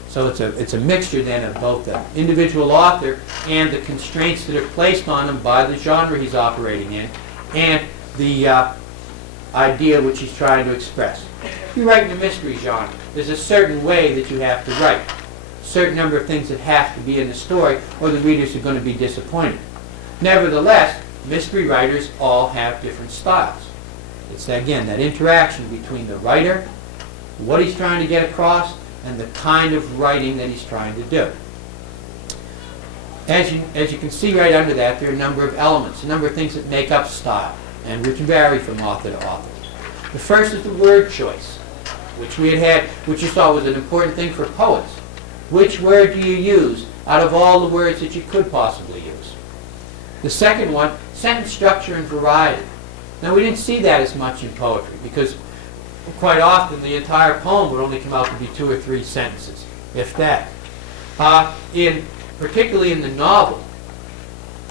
So it's a mixture then of both the individual author and the constraints that are placed on him by the genre he's operating in, and the idea which he's trying to express. If you write in the mystery genre, there's a certain way that you have to write. A certain number of things that have to be in the story, or the readers are going to be disappointed. Nevertheless, mystery writers all have different styles. It's, again, that interaction between the writer, what he's trying to get across, and the kind of writing that he's trying to do. As you can see right under that, there are a number of elements, a number of things that make up style, and which vary from author to author. The first is the word choice, which which you saw was an important thing for poets. Which word do you use out of all the words that you could possibly use? The second one, sentence structure and variety. Now, we didn't see that as much in poetry, because quite often the entire poem would only come out to be 2 or 3 sentences, if that. Particularly in the novel,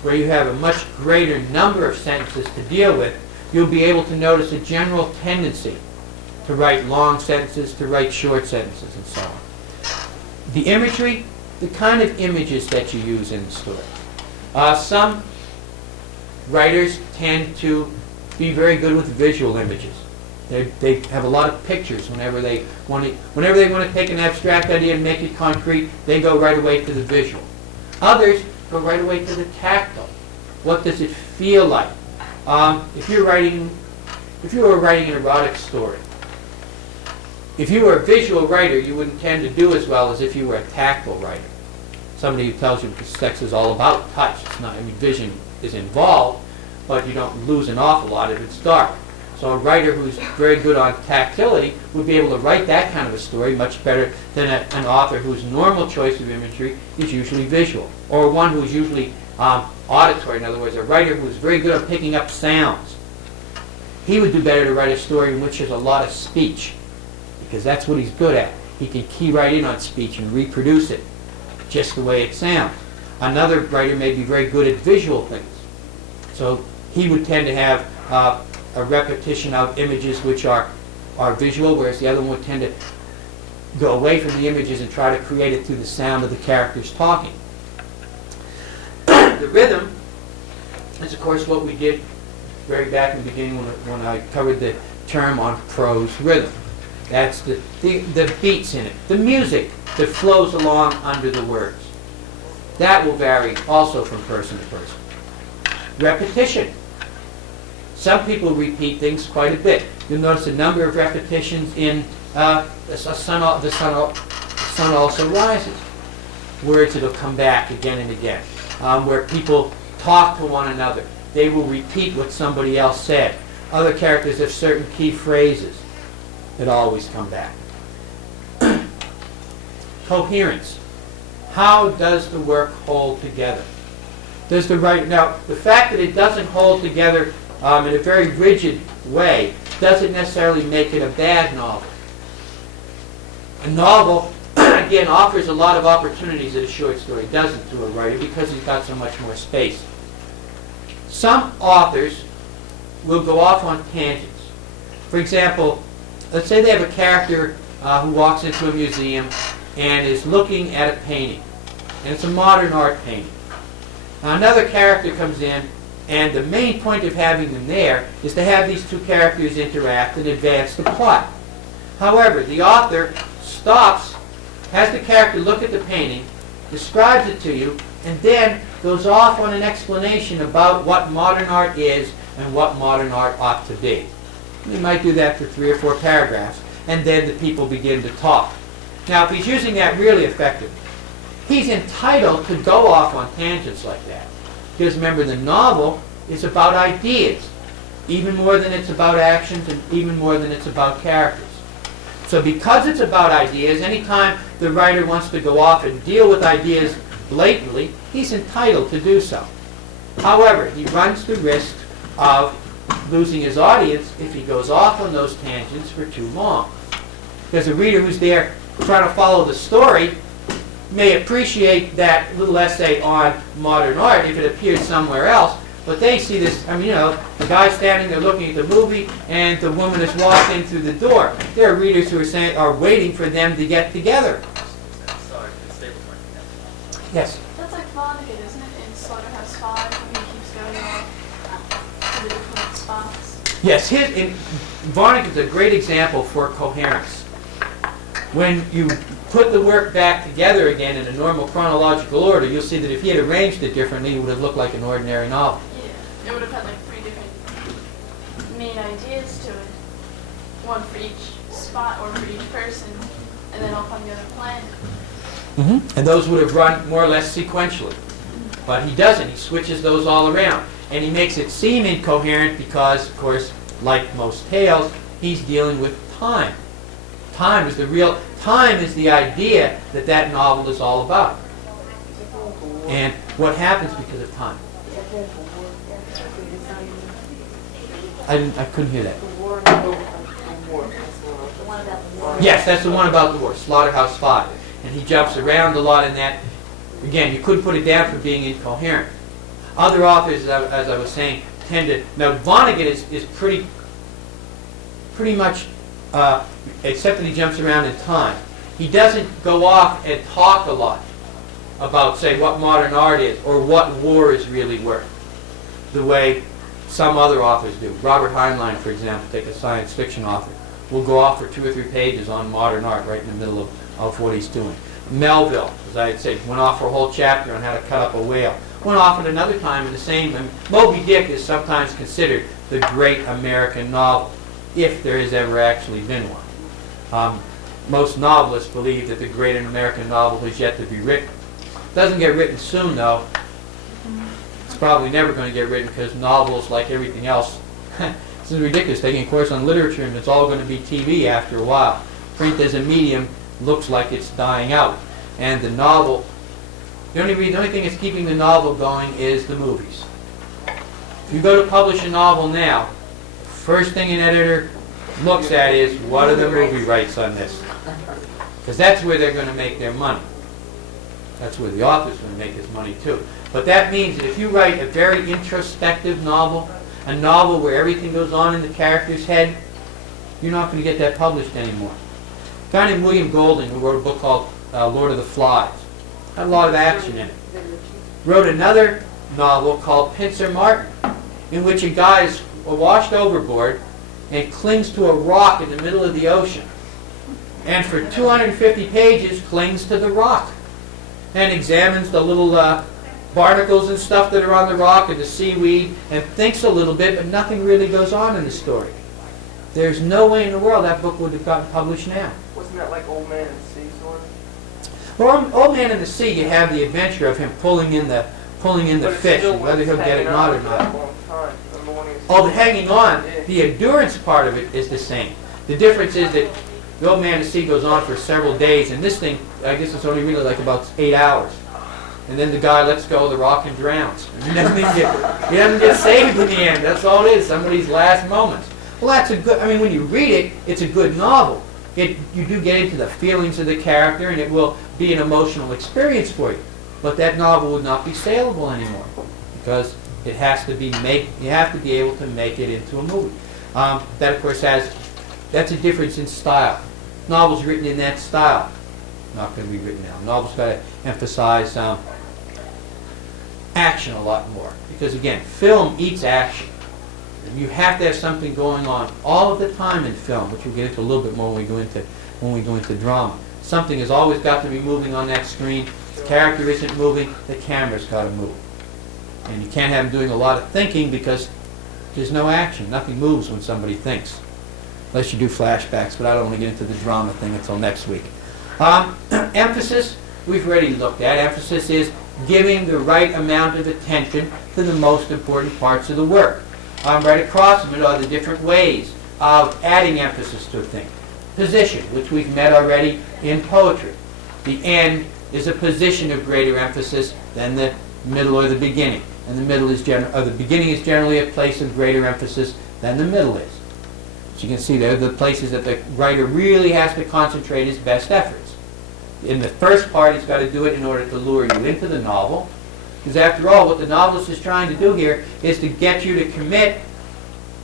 where you have a much greater number of sentences to deal with, you'll be able to notice a general tendency to write long sentences, to write short sentences, and so on. The imagery, the kind of images that you use in the story. Some writers tend to be very good with visual images. They have a lot of pictures whenever they want to take an abstract idea and make it concrete. They go right away to the visual. Others go right away to the tactile. What does it feel like? If you're writing if you were writing an erotic story, if you were a visual writer, you wouldn't tend to do as well as if you were a tactile writer. Somebody who tells you because sex is all about touch. It's not, I mean, vision is involved, but you don't lose an awful lot if it's dark. So a writer who's very good on tactility would be able to write that kind of a story much better than an author whose normal choice of imagery is usually visual, or one who's usually auditory. In other words, a writer who's very good at picking up sounds. He would do better to write a story in which there's a lot of speech, because that's what he's good at. He can key right in on speech and reproduce it just the way it sounds. Another writer may be very good at visual things. So he would tend to have a repetition of images which are visual, whereas the other one would tend to go away from the images and try to create it through the sound of the characters talking. The rhythm is, of course, what we did very back in the beginning when I covered the term on prose rhythm. That's the beats in it, the music that flows along under the words. That will vary also from person to person. Repetition. Some people repeat things quite a bit. You'll notice a number of repetitions in the sun also rises. Words that will come back again and again. Where people talk to one another. They will repeat what somebody else said. Other characters have certain key phrases that always come back. Coherence. How does the work hold together? Does the writer, now, the fact that it doesn't hold together in a very rigid way doesn't necessarily make it a bad novel. A novel, again, offers a lot of opportunities that a short story doesn't to a writer because he's got so much more space. Some authors will go off on tangents. For example, let's say they have a character who walks into a museum and is looking at a painting. And it's a modern art painting. Now, another character comes in, and the main point of having them there is to have these two characters interact and advance the plot. However, the author stops, has the character look at the painting, describes it to you, and then goes off on an explanation about what modern art is and what modern art ought to be. He might do that for 3 or 4 paragraphs, and then the people begin to talk. Now, if he's using that really effectively, he's entitled to go off on tangents like that. Because remember, the novel is about ideas, even more than it's about actions and even more than it's about characters. So because it's about ideas, anytime the writer wants to go off and deal with ideas blatantly, he's entitled to do so. However, he runs the risk of losing his audience if he goes off on those tangents for too long. Because the reader who's there trying to follow the story may appreciate that little essay on modern art if it appears somewhere else, but they see this, I mean, you know, the guy's standing there looking at the movie and the woman is walking through the door. There are readers who are waiting for them to get together. Sorry, it's stable marking. Yes? That's like Vonnegut, isn't it, in Slaughterhouse 5, when he keeps going off to the different spots? Yes, Vonnegut's a great example for coherence. When you put the work back together again in a normal chronological order, you'll see that if he had arranged it differently, it would have looked like an ordinary novel. Yeah, it would have had like 3 different main ideas to it. One for each spot or for each person, and then off on the other planet. And those would have run more or less sequentially. But he doesn't. He switches those all around. And he makes it seem incoherent because, of course, like most tales, he's dealing with time. Time is the idea that that novel is all about. And what happens because of time? I couldn't hear that. Yes, that's the one about the war, Slaughterhouse 5. And he jumps around a lot in that. Again, you couldn't put it down for being incoherent. Other authors, as I was saying, tend to... Now, Vonnegut is pretty much... except that he jumps around in time. He doesn't go off and talk a lot about, say, what modern art is or what war is really worth, the way some other authors do. Robert Heinlein, for example, take a science fiction author, will go off for 2 or 3 pages on modern art right in the middle of what he's doing. Melville, as I had said, went off for a whole chapter on how to cut up a whale. went off at another time in the same. And Moby Dick is sometimes considered the great American novel, if there has ever actually been one. Most novelists believe that the great American novel is yet to be written. Doesn't get written soon, though. It's probably never going to get written because novels, like everything else, this is ridiculous. Taking a course on literature and it's all going to be TV after a while. Print as a medium looks like it's dying out. And the novel, the only thing that's keeping the novel going is the movies. If you go to publish a novel now, first thing an editor looks at is, what are the movie rights on this? Because that's where they're going to make their money. That's where the author's going to make his money too. But that means that if you write a very introspective novel, a novel where everything goes on in the character's head, you're not going to get that published anymore. A guy named William Golding, who wrote a book called Lord of the Flies, had a lot of action in it. Wrote another novel called Pincer Martin, in which a guy is washed overboard and clings to a rock in the middle of the ocean. And for 250 pages clings to the rock and examines the little barnacles and stuff that are on the rock and the seaweed and thinks a little bit, but nothing really goes on in the story. There's no way in the world that book would have gotten published now. Wasn't that like Old Man and the Sea sort of? Well, Old Man in the Sea, you have the adventure of him pulling in the fish, and whether he'll get it or not. Oh, the hanging on, the endurance part of it is the same. The difference is that the Old Man in the Sea goes on for several days, and this thing, I guess it's only really like about 8 hours. And then the guy lets go of the rock and drowns. He doesn't get saved in the end. That's all it is, somebody's last moments. Well, that's a good, I mean, when you read it, it's a good novel. You do get into the feelings of the character, and it will be an emotional experience for you. But that novel would not be saleable anymore, because it has to be you have to be able to make it into a movie. That, of course, that's a difference in style. Novels written in that style, not going to be written now. Novels got to emphasize action a lot more, because again, film eats action. You have to have something going on all of the time in film, which we'll get into a little bit more when we go into drama. Something has always got to be moving on that screen. The character isn't moving, the camera's got to move. And you can't have them doing a lot of thinking because there's no action. Nothing moves when somebody thinks. Unless you do flashbacks, but I don't want to get into the drama thing until next week. Emphasis, we've already looked at. Emphasis is giving the right amount of attention to the most important parts of the work. Right across from it are the different ways of adding emphasis to a thing. Position, which we've met already in poetry. The end is a position of greater emphasis than the middle or the beginning. And the beginning is generally a place of greater emphasis than the middle is. So you can see there are the places that the writer really has to concentrate his best efforts. In the first part, he's got to do it in order to lure you into the novel. Because after all, what the novelist is trying to do here is to get you to commit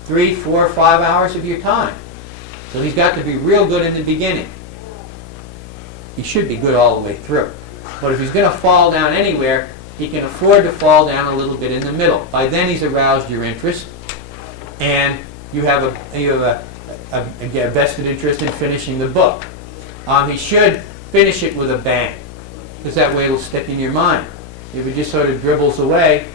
3, 4, 5 hours of your time. So he's got to be real good in the beginning. He should be good all the way through. But if he's going to fall down anywhere, he can afford to fall down a little bit in the middle. By then he's aroused your interest, and you have a vested interest in finishing the book. He should finish it with a bang, because that way it'll stick in your mind. If it just sort of dribbles away,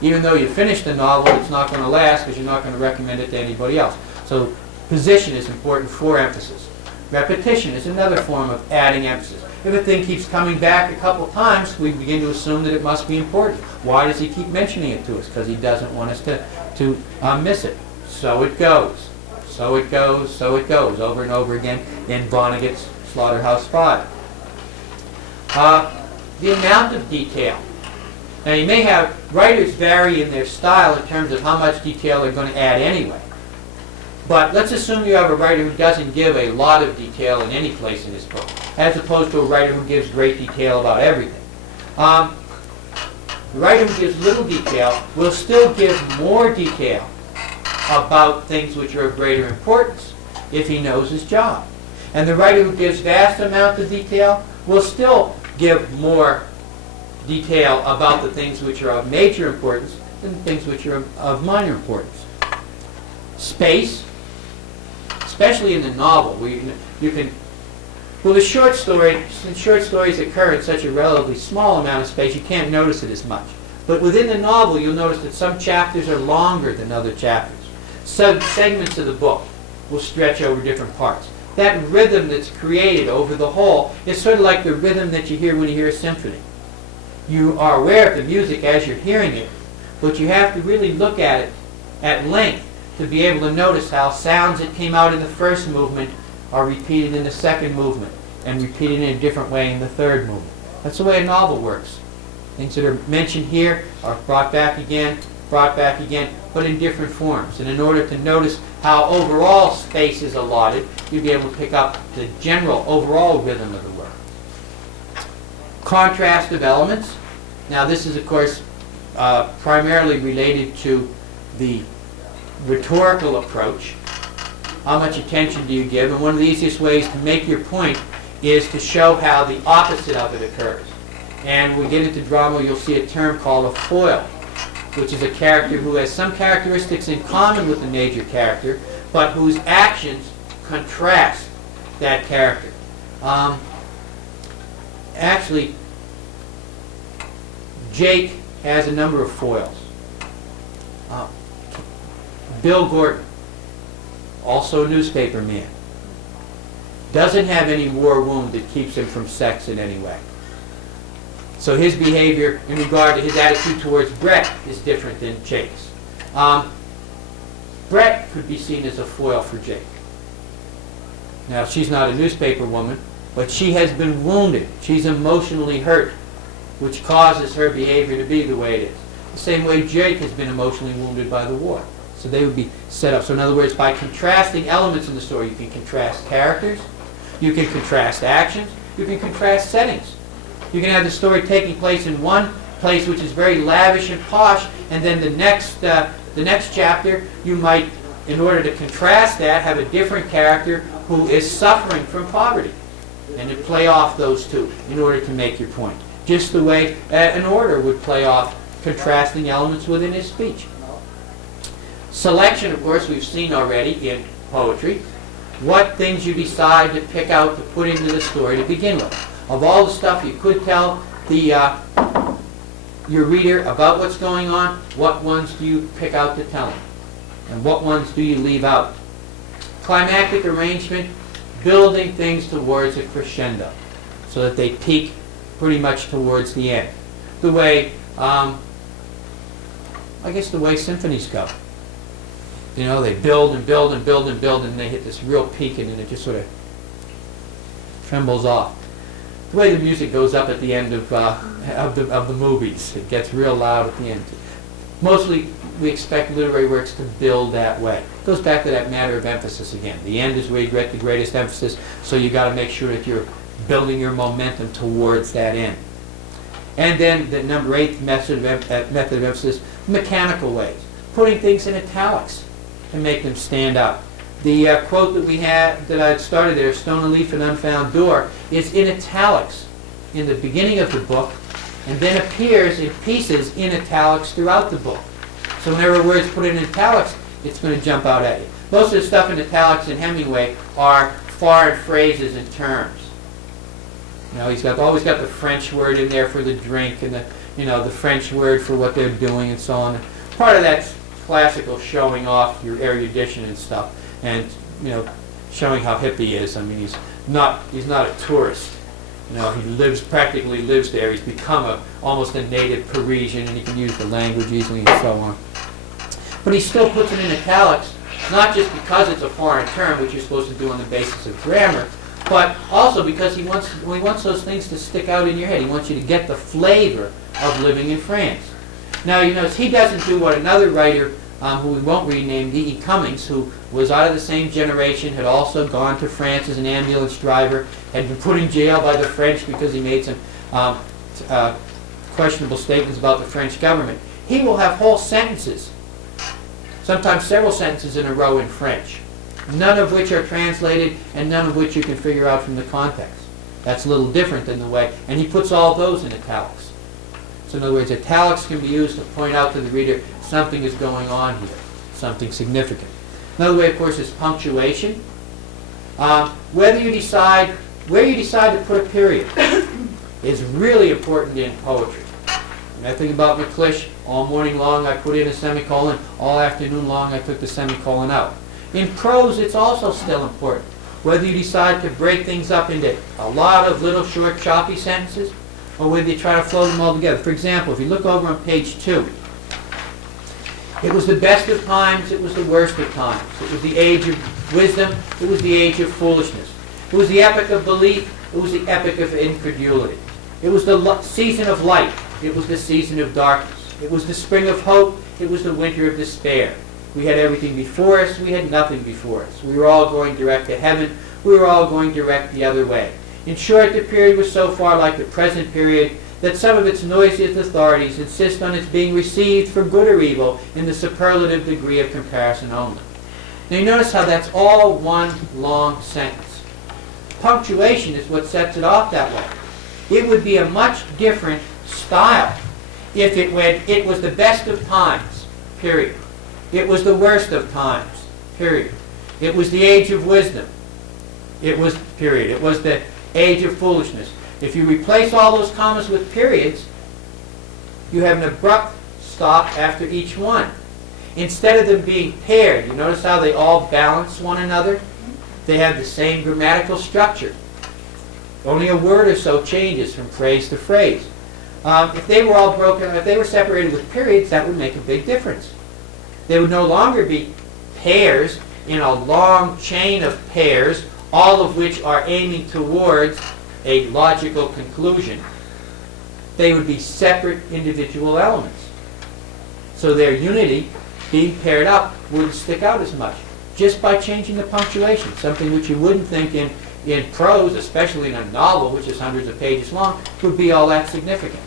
even though you finish the novel, it's not going to last because you're not going to recommend it to anybody else. So position is important for emphasis. Repetition is another form of adding emphasis. If a thing keeps coming back a couple times, we begin to assume that it must be important. Why does he keep mentioning it to us? Because he doesn't want us to miss it. So it goes. So it goes. So it goes. Over and over again in Vonnegut's Slaughterhouse-Five. The amount of detail. Now you may have, writers vary in their style in terms of how much detail they're going to add anyway. But let's assume you have a writer who doesn't give a lot of detail in any place in his book, as opposed to a writer who gives great detail about everything. The writer who gives little detail will still give more detail about things which are of greater importance if he knows his job. And the writer who gives vast amounts of detail will still give more detail about the things which are of major importance than things which are of minor importance. Space, especially in the novel, where you can Well, the short story, since short stories occur in such a relatively small amount of space, you can't notice it as much. But within the novel, you'll notice that some chapters are longer than other chapters. Segments of the book will stretch over different parts. That rhythm that's created over the whole is sort of like the rhythm that you hear when you hear a symphony. You are aware of the music as you're hearing it, but you have to really look at it at length to be able to notice how sounds that came out in the first movement are repeated in the second movement and repeated in a different way in the third movement. That's the way a novel works. Things that are mentioned here are brought back again, but in different forms. And in order to notice how overall space is allotted, you'll be able to pick up the general overall rhythm of the work. Contrast of elements. Now this is, of course, primarily related to the rhetorical approach. How much attention do you give? And one of the easiest ways to make your point is to show how the opposite of it occurs. And when we get into drama, you'll see a term called a foil, which is a character who has some characteristics in common with the major character, but whose actions contrast that character. Actually, Jake has a number of foils. Bill Gordon, also a newspaper man, doesn't have any war wound that keeps him from sex in any way. So his behavior in regard to his attitude towards Brett is different than Jake's. Brett could be seen as a foil for Jake. Now, she's not a newspaper woman, but she has been wounded. She's emotionally hurt, which causes her behavior to be the way it is. The same way Jake has been emotionally wounded by the war. So they would be set up. So in other words, by contrasting elements in the story, you can contrast characters, you can contrast actions, you can contrast settings. You can have the story taking place in one place which is very lavish and posh, and then the next chapter you might, in order to contrast that, have a different character who is suffering from poverty, and to play off those two in order to make your point. Just the way an orator would play off contrasting elements within his speech. Selection, of course, we've seen already in poetry. What things you decide to pick out to put into the story to begin with. Of all the stuff you could tell your reader about what's going on, what ones do you pick out to tell him? And what ones do you leave out? Climactic arrangement, building things towards a crescendo so that they peak pretty much towards the end. The way, I guess the way symphonies go. You know, they build and build and build and build, and they hit this real peak, and then it just sort of trembles off. The way the music goes up at the end of the movies, it gets real loud at the end. Mostly, we expect literary works to build that way. It goes back to that matter of emphasis again. The end is where you get the greatest emphasis, so you got to make sure that you're building your momentum towards that end. And then the number 8 method of emphasis, mechanical ways, putting things in italics to make them stand out. The quote that we had, that I had started there, Stone a Leaf and Unfound Door, is in italics in the beginning of the book, and then appears in pieces in italics throughout the book. So whenever a word's put in italics, it's going to jump out at you. Most of the stuff in italics in Hemingway are foreign phrases and terms. You know, he's always got the French word in there for the drink, and the French word for what they're doing, and so on. Part of that's classical, showing off your erudition and stuff, and showing how hip he is. I mean, he's not a tourist. He practically lives there. He's become almost a native Parisian, and he can use the language easily and so on. But he still puts it in italics, not just because it's a foreign term, which you're supposed to do on the basis of grammar, but also because he wants those things to stick out in your head. He wants you to get the flavor of living in France. Now, you notice he doesn't do what another writer, who we won't rename, D.E. Cummings, who was out of the same generation, had also gone to France as an ambulance driver, had been put in jail by the French because he made some questionable statements about the French government. He will have whole sentences, sometimes several sentences in a row in French, none of which are translated and none of which you can figure out from the context. That's a little different than the way, and he puts all those in italics. So in other words, italics can be used to point out to the reader something is going on here, something significant. Another way, of course, is punctuation. Whether you decide where you decide to put a period is really important in poetry. When I think about McClish, all morning long I put in a semicolon, all afternoon long I took the semicolon out. In prose, it's also still important. Whether you decide to break things up into a lot of little short choppy sentences, or whether you try to flow them all together. For example, if you look over on page 2, it was the best of times, it was the worst of times. It was the age of wisdom, it was the age of foolishness. It was the epoch of belief, it was the epoch of incredulity. It was the season of light, it was the season of darkness. It was the spring of hope, it was the winter of despair. We had everything before us, we had nothing before us. We were all going direct to heaven, we were all going direct the other way. In short, the period was so far like the present period that some of its noisiest authorities insist on its being received for good or evil in the superlative degree of comparison only. Now you notice how that's all one long sentence. Punctuation is what sets it off that way. It would be a much different style if it went, it was the best of times, period. It was the worst of times, period. It was the age of wisdom. It was, period. It was the age of foolishness. If you replace all those commas with periods, you have an abrupt stop after each one. Instead of them being paired, you notice how they all balance one another? They have the same grammatical structure. Only a word or so changes from phrase to phrase. If they were all broken, if they were separated with periods, that would make a big difference. They would no longer be pairs in a long chain of pairs, all of which are aiming towards a logical conclusion. They would be separate individual elements. So their unity, being paired up, wouldn't stick out as much, just by changing the punctuation, something which you wouldn't think in prose, especially in a novel, which is hundreds of pages long, would be all that significant.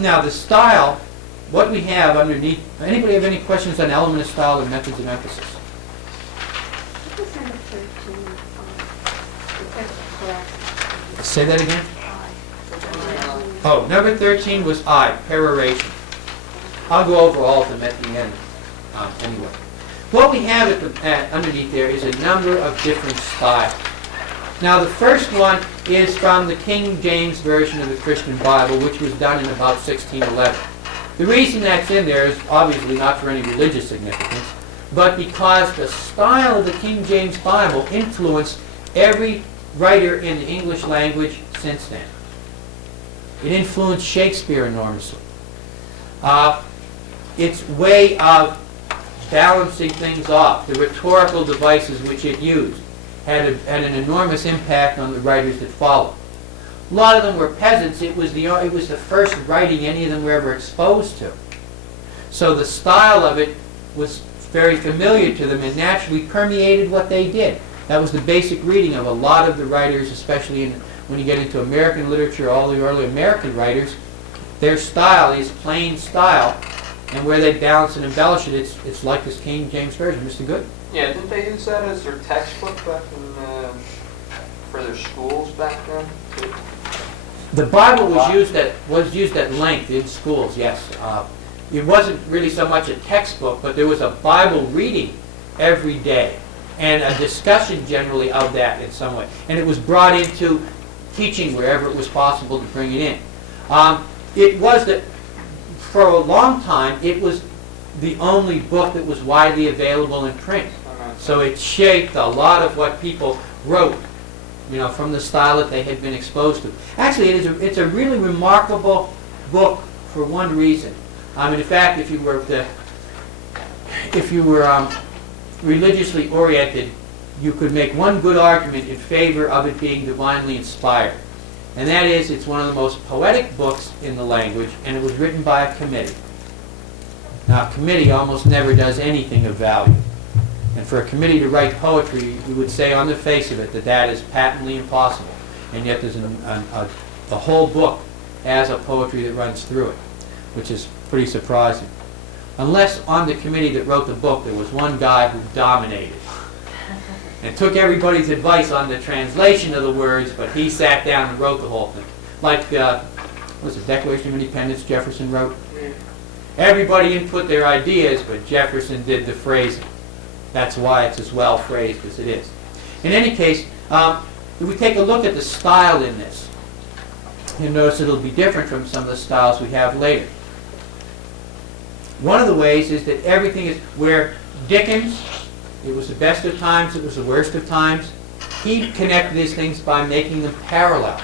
Now the style, what we have underneath, anybody have any questions on element of style and methods of emphasis? What was number 13? The text correct. Say that again? I. Oh, number 13 was I, peroration. I'll go over all of them at the end anyway. What we have underneath there is a number of different styles. Now the first one is from the King James Version of the Christian Bible, which was done in about 1611. The reason that's in there is obviously not for any religious significance, but because the style of the King James Bible influenced every writer in the English language since then. It influenced Shakespeare enormously. Its way of balancing things off, the rhetorical devices which it used, had an enormous impact on the writers that followed. A lot of them were peasants. It was the first writing any of them were ever exposed to. So the style of it was very familiar to them and naturally permeated what they did. That was the basic reading of a lot of the writers, especially when you get into American literature, all the early American writers. Their style is plain style, and where they balance and embellish it, it's like this King James Version. Mr. Good? Yeah, didn't they use that as their textbook back in, for their schools back then? The Bible was used at length in schools, yes. It wasn't really so much a textbook, but there was a Bible reading every day and a discussion generally of that in some way. And it was brought into teaching wherever it was possible to bring it in. It was that for a long time, it was the only book that was widely available in print. So it shaped a lot of what people wrote, from the style that they had been exposed to. Actually, it's a really remarkable book for one reason. In fact, if you were religiously oriented, you could make one good argument in favor of it being divinely inspired. And that is, it's one of the most poetic books in the language, and it was written by a committee. Now, a committee almost never does anything of value. And for a committee to write poetry, we would say on the face of it that is patently impossible. And yet there's the whole book has a poetry that runs through it, which is pretty surprising. Unless on the committee that wrote the book there was one guy who dominated and took everybody's advice on the translation of the words, but he sat down and wrote the whole thing. Like, what was it, Declaration of Independence Jefferson wrote? Everybody input their ideas, but Jefferson did the phrasing. That's why it's as well phrased as it is. In any case, if we take a look at the style in this, you'll notice it'll be different from some of the styles we have later. One of the ways is that everything is where Dickens, it was the best of times, it was the worst of times. He connected these things by making them parallel.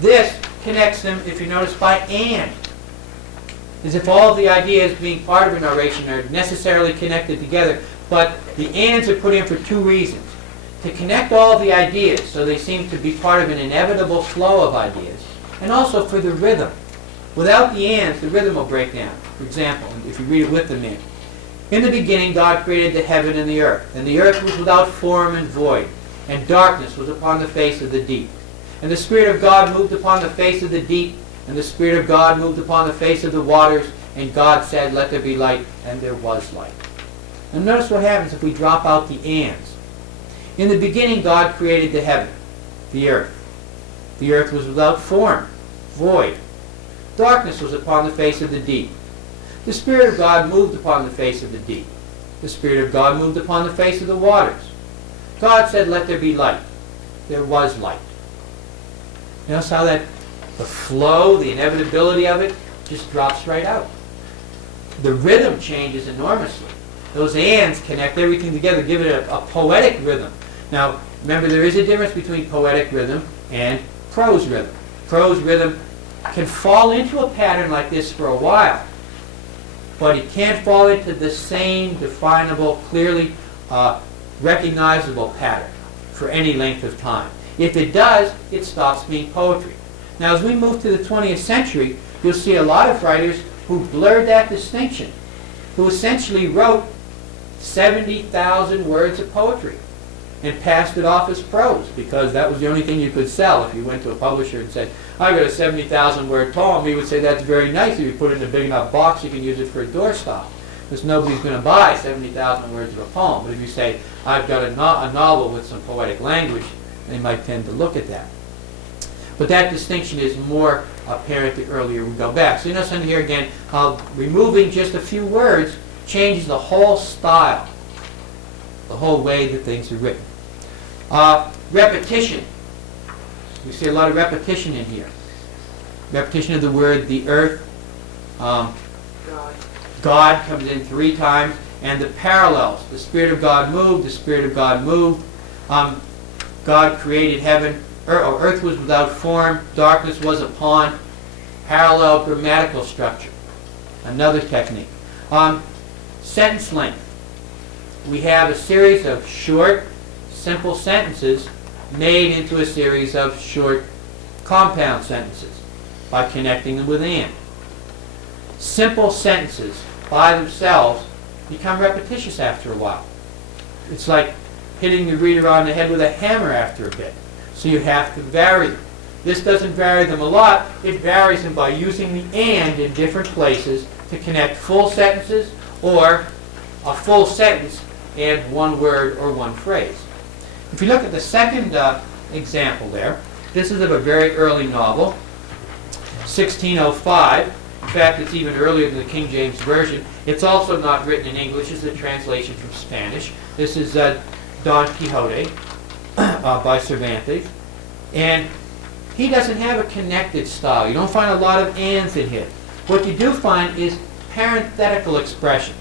This connects them, if you notice, by and. As if all of the ideas being part of an oration are necessarily connected together, but the ands are put in for two reasons. To connect all of the ideas so they seem to be part of an inevitable flow of ideas, and also for the rhythm. Without the ands, the rhythm will break down. For example, if you read it with them in the beginning God created the heaven and the earth was without form and void, and darkness was upon the face of the deep. And the Spirit of God moved upon the face of the deep, and the Spirit of God moved upon the face of the waters, and God said, let there be light, and there was light. And notice what happens if we drop out the ands. In the beginning God created the heaven, the earth. The earth was without form, void. Darkness was upon the face of the deep. The Spirit of God moved upon the face of the deep. The Spirit of God moved upon the face of the waters. God said, let there be light. There was light. Notice how that the flow, the inevitability of it, just drops right out. The rhythm changes enormously. Those ands connect everything together, give it a poetic rhythm. Now, remember, there is a difference between poetic rhythm and prose rhythm. Prose rhythm can fall into a pattern like this for a while, but it can't fall into the same definable, clearly recognizable pattern for any length of time. If it does, it stops being poetry. Now, as we move to the 20th century, you'll see a lot of writers who blurred that distinction, who essentially wrote 70,000 words of poetry and passed it off as prose because that was the only thing you could sell. If you went to a publisher and said, I got a 70,000 word poem, he would say, that's very nice. If you put it in a big enough box, you can use it for a doorstop. Because nobody's going to buy 70,000 words of a poem. But if you say, I've got a novel with some poetic language, they might tend to look at that. But that distinction is more apparent the earlier we go back. So you notice in here again how removing just a few words changes the whole style, the whole way that things are written. Repetition. We see a lot of repetition in here. Repetition of the word the earth. God comes in 3 times. And the parallels. The Spirit of God moved. The Spirit of God moved. God created heaven. Earth was without form. Darkness was upon. Parallel grammatical structure. Another technique. Sentence length. We have a series of short, simple sentences made into a series of short, compound sentences by connecting them with and. Simple sentences by themselves become repetitious after a while. It's like hitting the reader on the head with a hammer after a bit. So you have to vary them. This doesn't vary them a lot. It varies them by using the and in different places to connect full sentences or a full sentence and one word or one phrase. If you look at the second example there, this is of a very early novel, 1605. In fact, it's even earlier than the King James Version. It's also not written in English. It's a translation from Spanish. This is Don Quixote by Cervantes. And he doesn't have a connected style. You don't find a lot of ands in here. What you do find is parenthetical expressions.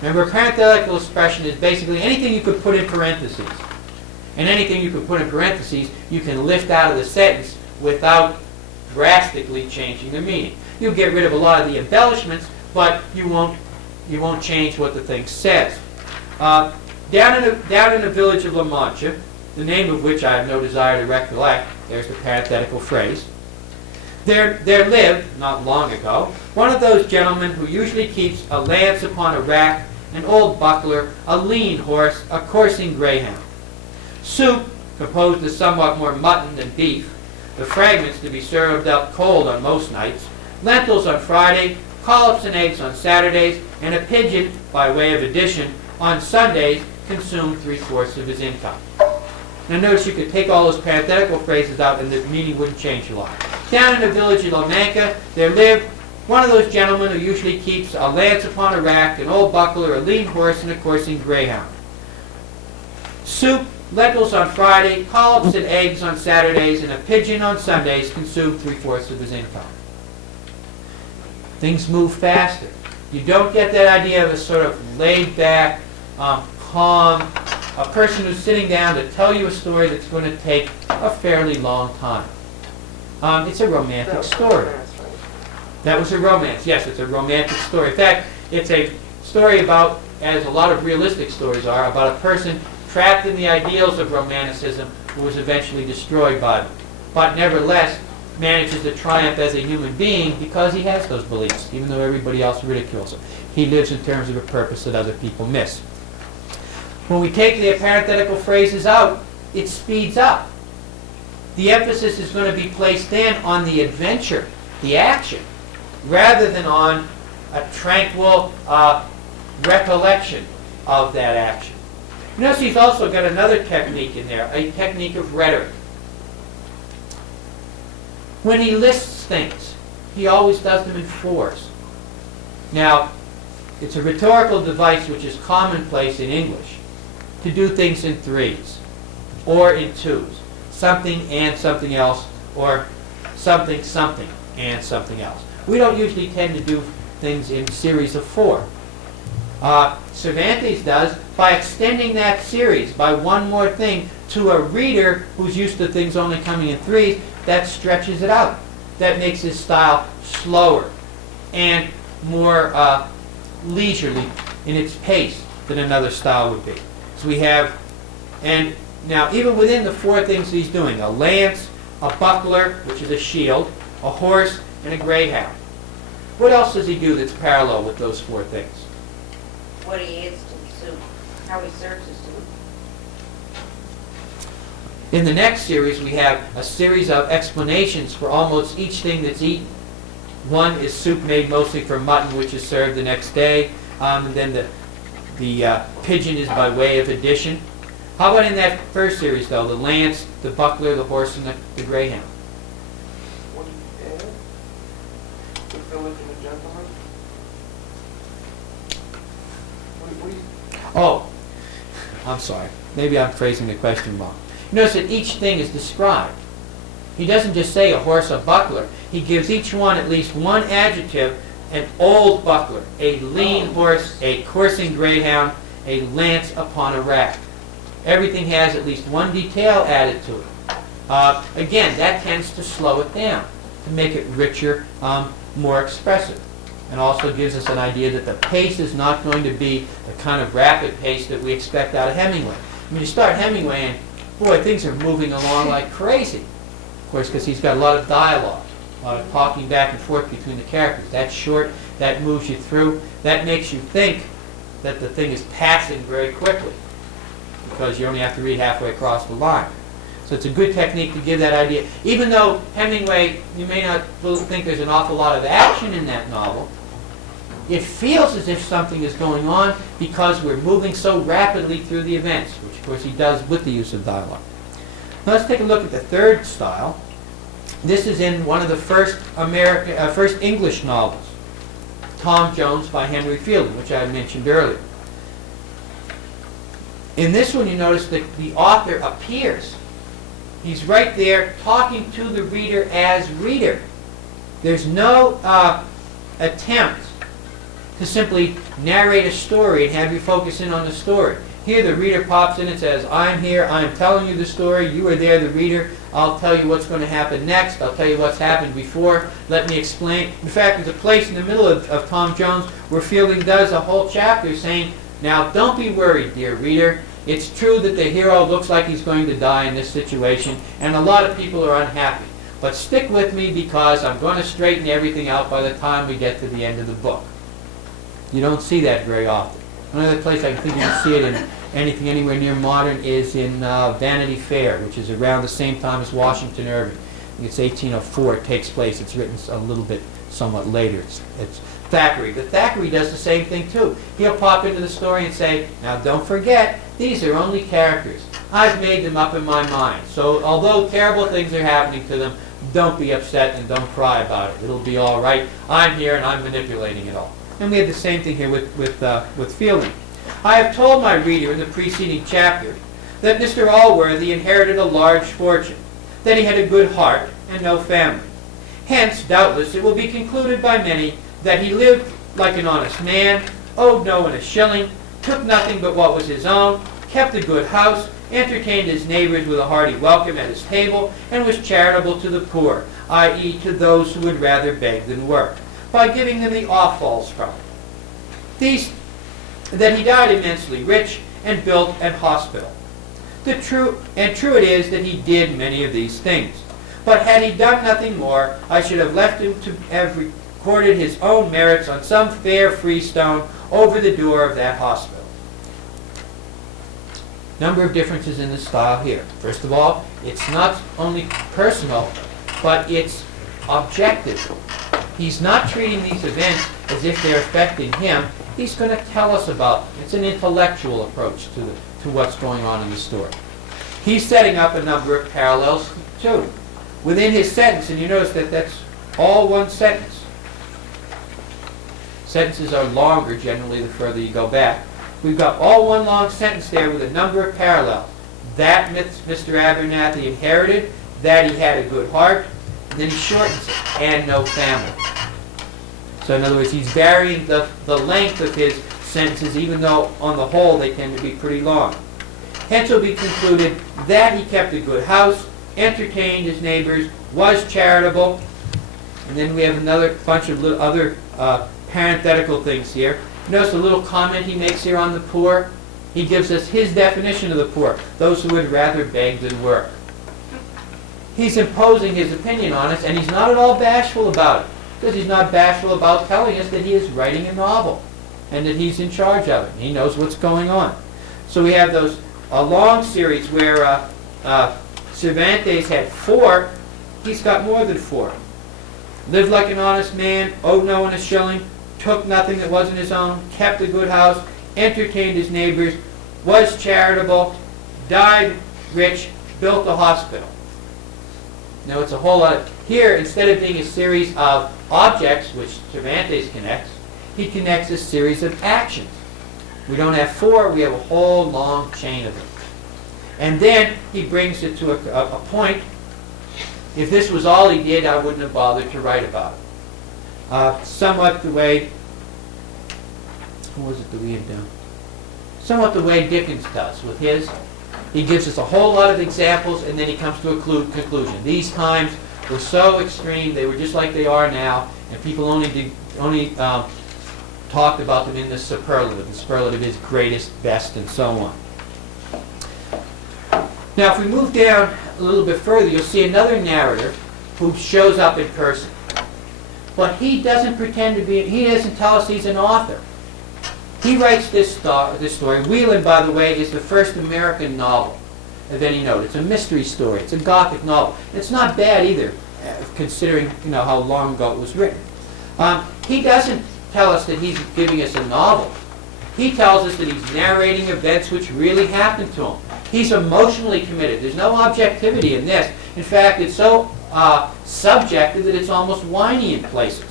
Remember, a parenthetical expression is basically anything you could put in parentheses. And anything you could put in parentheses, you can lift out of the sentence without drastically changing the meaning. You'll get rid of a lot of the embellishments, but you won't change what the thing says. Down in the village of La Mancha, the name of which I have no desire to recollect, there's the parenthetical phrase, there lived, not long ago, one of those gentlemen who usually keeps a lance upon a rack, an old buckler, a lean horse, a coursing greyhound. Soup, composed of somewhat more mutton than beef, the fragments to be served up cold on most nights, lentils on Friday, collops and eggs on Saturdays, and a pigeon, by way of addition, on Sundays, consumed 3/4 of his income. Now notice you could take all those parenthetical phrases out and the meaning wouldn't change a lot. Down in the village of La Mancha, there lived one of those gentlemen who usually keeps a lance upon a rack, an old buckler, a lean horse, and a coursing greyhound. Soup, lentils on Friday, collops and eggs on Saturdays, and a pigeon on Sundays consumed 3/4 of his income. Things move faster. You don't get that idea of a sort of laid-back, calm, a person who's sitting down to tell you a story that's going to take a fairly long time. It's a romantic story. That was a romance. Yes, it's a romantic story. In fact, it's a story about, as a lot of realistic stories are, about a person trapped in the ideals of romanticism who was eventually destroyed by them. But nevertheless, manages to triumph as a human being because he has those beliefs, even though everybody else ridicules him. He lives in terms of a purpose that other people miss. When we take the parenthetical phrases out, it speeds up. The emphasis is going to be placed then on the adventure, the action, rather than on a tranquil recollection of that action. Notice he's also got another technique in there, a technique of rhetoric. When he lists things, he always does them in fours. Now, it's a rhetorical device which is commonplace in English to do things in threes or in twos. Something and something else, or something, something, and something else. We don't usually tend to do things in series of four. Cervantes does by extending that series by one more thing to a reader who's used to things only coming in threes. That stretches it out. That makes his style slower and more leisurely in its pace than another style would be. So we have, and now even within the four things he's doing, a lance, a buckler, which is a shield, a horse, and a greyhound. What else does he do that's parallel with those four things? What he eats to soup, how he serves his soup. In the next series, we have a series of explanations for almost each thing that's eaten. One is soup made mostly from mutton, which is served the next day. And then the pigeon is by way of addition. How about in that first series, though? The lance, the buckler, the horse, and the greyhound. What do you add? The village and the gentleman? What do you... Oh, I'm sorry. Maybe I'm phrasing the question wrong. Notice that each thing is described. He doesn't just say a horse, a buckler. He gives each one at least one adjective: an old buckler, a lean horse, a coursing greyhound, a lance upon a rack. Everything has at least one detail added to it. Again, that tends to slow it down, to make it richer, more expressive. And also gives us an idea that the pace is not going to be the kind of rapid pace that we expect out of Hemingway. I mean, you start Hemingway and, boy, things are moving along like crazy. Of course, because he's got a lot of dialogue, a lot of talking back and forth between the characters. That's short, that moves you through, that makes you think that the thing is passing very quickly, because you only have to read halfway across the line. So it's a good technique to give that idea. Even though Hemingway, you may not think there's an awful lot of action in that novel, it feels as if something is going on because we're moving so rapidly through the events, which of course he does with the use of dialogue. Now let's take a look at the third style. This is in one of the first English novels, Tom Jones by Henry Fielding, which I mentioned earlier. In this one, you notice that the author appears. He's right there talking to the reader as reader. There's no attempt to simply narrate a story and have you focus in on the story. Here the reader pops in and says, I'm here, I'm telling you the story, you are there, the reader, I'll tell you what's going to happen next, I'll tell you what's happened before, let me explain. In fact, there's a place in the middle of Tom Jones where Fielding does a whole chapter saying, now don't be worried, dear reader, it's true that the hero looks like he's going to die in this situation, and a lot of people are unhappy. But stick with me because I'm going to straighten everything out by the time we get to the end of the book. You don't see that very often. Another place I think you can see it in anything anywhere near modern is in Vanity Fair, which is around the same time as Washington Irving. I think it's 1804 it takes place. It's written a little bit somewhat later. It's Thackeray. But Thackeray does the same thing too. He'll pop into the story and say, now don't forget, these are only characters. I've made them up in my mind. So although terrible things are happening to them, don't be upset and don't cry about it. It'll be all right. I'm here and I'm manipulating it all. And we have the same thing here with Fielding. I have told my reader in the preceding chapter that Mr. Allworthy inherited a large fortune, that he had a good heart and no family. Hence, doubtless, it will be concluded by many that he lived like an honest man, owed no one a shilling, took nothing but what was his own, kept a good house, entertained his neighbors with a hearty welcome at his table, and was charitable to the poor, i.e. to those who would rather beg than work, by giving them the offals from it. That he died immensely rich and built an hospital. True it is that he did many of these things. But had he done nothing more, I should have left him to have recorded his own merits on some fair freestone over the door of that hospital. Number of differences in the style here. First of all, it's not only personal, but it's objective. He's not treating these events as if they're affecting him. He's going to tell us about them. It's an intellectual approach to what's going on in the story. He's setting up a number of parallels too. Within his sentence, and you notice that that's all one sentence. Sentences are longer generally the further you go back. We've got all one long sentence there with a number of parallels. That Mr. Abernathy inherited, that he had a good heart, and then he shortens it, and no family. So in other words, he's varying the length of his sentences, even though on the whole they tend to be pretty long. Hence it will be concluded that he kept a good house, entertained his neighbors, was charitable, and then we have another bunch of other parenthetical things here. Notice the little comment he makes here on the poor. He gives us his definition of the poor, those who would rather beg than work. He's imposing his opinion on us, and he's not at all bashful about it, because he's not bashful about telling us that he is writing a novel and that he's in charge of it. He knows what's going on. So we have a long series where Cervantes had 4. He's got more than 4. Lived like an honest man, owed no one a shilling, took nothing that wasn't his own, kept a good house, entertained his neighbors, was charitable, died rich, built a hospital. Now it's a whole lot. Here, instead of being a series of objects, which Cervantes connects, he connects a series of actions. We don't have 4, we have a whole long chain of them. And then he brings it to a point. If this was all he did, I wouldn't have bothered to write about it. Somewhat the way, what was it that we had done? Somewhat the way Dickens does with his. He gives us a whole lot of examples, and then he comes to a conclusion. These times were so extreme, they were just like they are now, and people only talked about them in the superlative. The superlative is greatest, best, and so on. Now, if we move down a little bit further, you'll see another narrator who shows up in person. But he doesn't pretend to be, he doesn't tell us he's an author. He writes this story. Wieland, by the way, is the first American novel of any note. It's a mystery story. It's a Gothic novel. It's not bad either, considering how long ago it was written. He doesn't tell us that he's giving us a novel. He tells us that he's narrating events which really happened to him. He's emotionally committed. There's no objectivity in this. In fact, it's so subjective that it's almost whiny in places.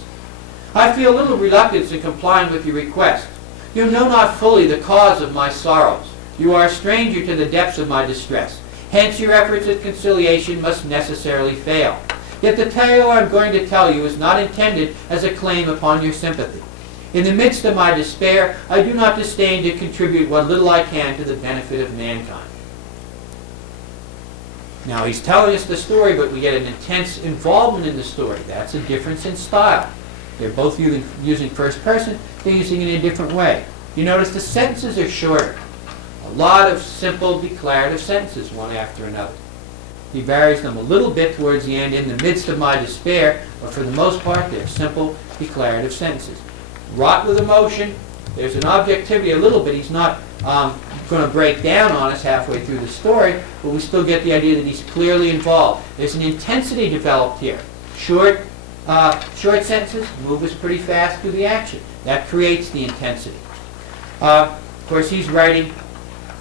I feel a little reluctance in complying with your request. You know not fully the cause of my sorrows. You are a stranger to the depths of my distress. Hence your efforts at conciliation must necessarily fail. Yet the tale I'm going to tell you is not intended as a claim upon your sympathy. In the midst of my despair, I do not disdain to contribute what little I can to the benefit of mankind. Now he's telling us the story, but we get an intense involvement in the story. That's a difference in style. They're both using first person, they're using it in a different way. You notice the sentences are shorter. A lot of simple declarative sentences, one after another. He varies them a little bit towards the end, in the midst of my despair, but for the most part they're simple declarative sentences. Wrought with emotion, there's an objectivity a little bit. He's not going to break down on us halfway through the story, but we still get the idea that he's clearly involved. There's an intensity developed here. Short sentences move us pretty fast through the action. That creates the intensity. Of course, he's writing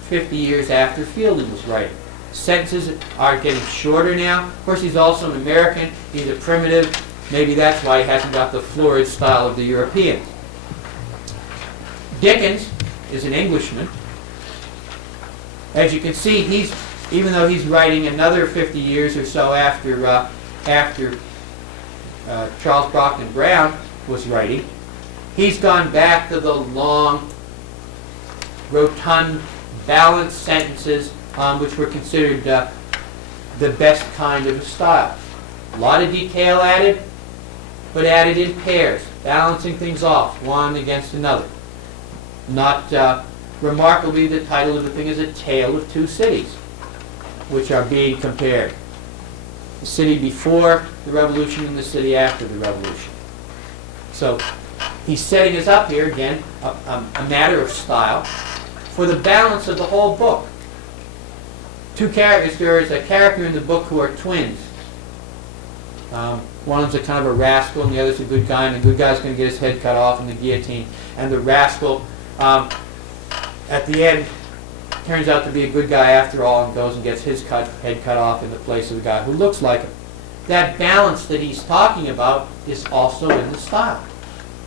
50 years after Fielding was writing. Sentences are getting shorter now. Of course, he's also an American. He's a primitive. Maybe that's why he hasn't got the florid style of the Europeans. Dickens is an Englishman. As you can see, even though he's writing another 50 years or so after Charles Brockden Brown was writing, he's gone back to the long, rotund, balanced sentences which were considered the best kind of a style. A lot of detail added, but added in pairs, balancing things off, one against another. Not remarkably, the title of the thing is A Tale of Two Cities, which are being compared. The city before the Revolution and the city after the Revolution. So he's setting us up here, again, a matter of style, for the balance of the whole book. Two characters. There is a character in the book who are twins. One of them's a kind of a rascal, and the other's a good guy, and the good guy's going to get his head cut off in the guillotine. And the rascal, at the end, turns out to be a good guy after all, and goes and gets his head cut off in the place of the guy who looks like him. That balance that he's talking about is also in the style.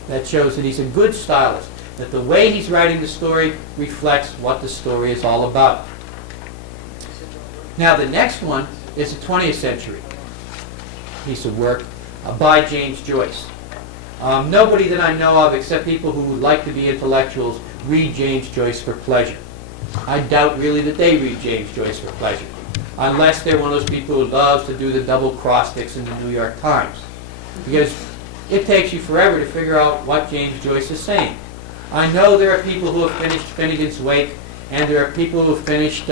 That shows that he's a good stylist, that the way he's writing the story reflects what the story is all about. Now the next one is a 20th century piece of work by James Joyce. Nobody that I know of, except people who would like to be intellectuals, read James Joyce for pleasure. I doubt really that they read James Joyce for pleasure, unless they're one of those people who loves to do the double cross-sticks in the New York Times. Because it takes you forever to figure out what James Joyce is saying. I know there are people who have finished Finnegan's Wake, and there are people who have finished,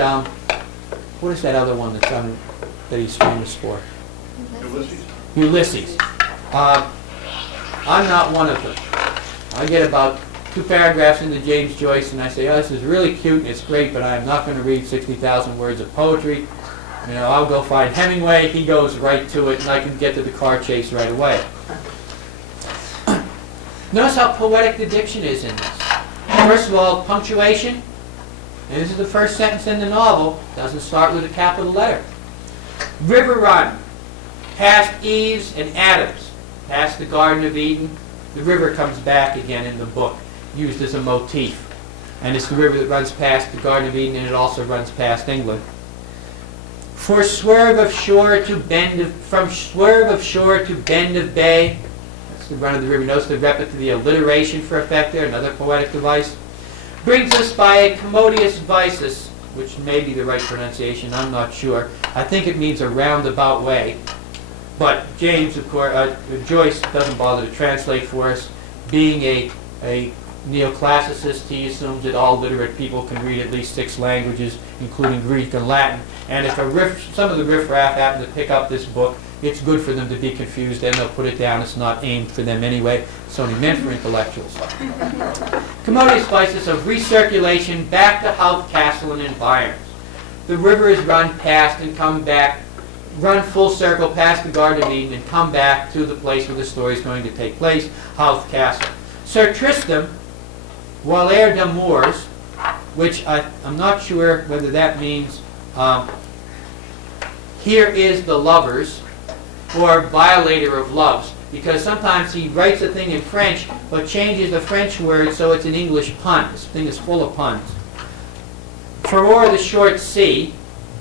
what is that other one that's that he's famous for? Ulysses. I'm not one of them. I get about 2 paragraphs into James Joyce and I say, oh, this is really cute and it's great, but I'm not going to read 60,000 words of poetry. You know, I'll go find Hemingway, he goes right to it, and I can get to the car chase right away. Notice how poetic the diction is in this. First of all, punctuation. And this is the first sentence in the novel. Doesn't start with a capital letter. River run, past Eves and Adams, past the Garden of Eden. The river comes back again in the book, used as a motif. And it's the river that runs past the Garden of Eden, and it also runs past England. For swerve of shore to bend of, from swerve of shore to bend of bay. That's the run of the river. Notice the the alliteration for effect there, another poetic device. Brings us by a commodious vices, which may be the right pronunciation, I'm not sure. I think it means a roundabout way. But James, of course, Joyce doesn't bother to translate for us. Being a neoclassicist, he assumes that all literate people can read at least 6 languages, including Greek and Latin. And if some of the riffraff happen to pick up this book, it's good for them to be confused, and they'll put it down. It's not aimed for them anyway. It's only meant for intellectuals. Commodious vices of recirculation back to Howth Castle and environs. The river is run past and come back, run full circle past the Garden of Eden and come back to the place where the story is going to take place, Howth Castle. Sir Tristram, Waller d'Amours, which I'm not sure whether that means here is the lovers, or violator of loves, because sometimes he writes a thing in French but changes the French word so it's an English pun. This thing is full of puns. Furore the short sea,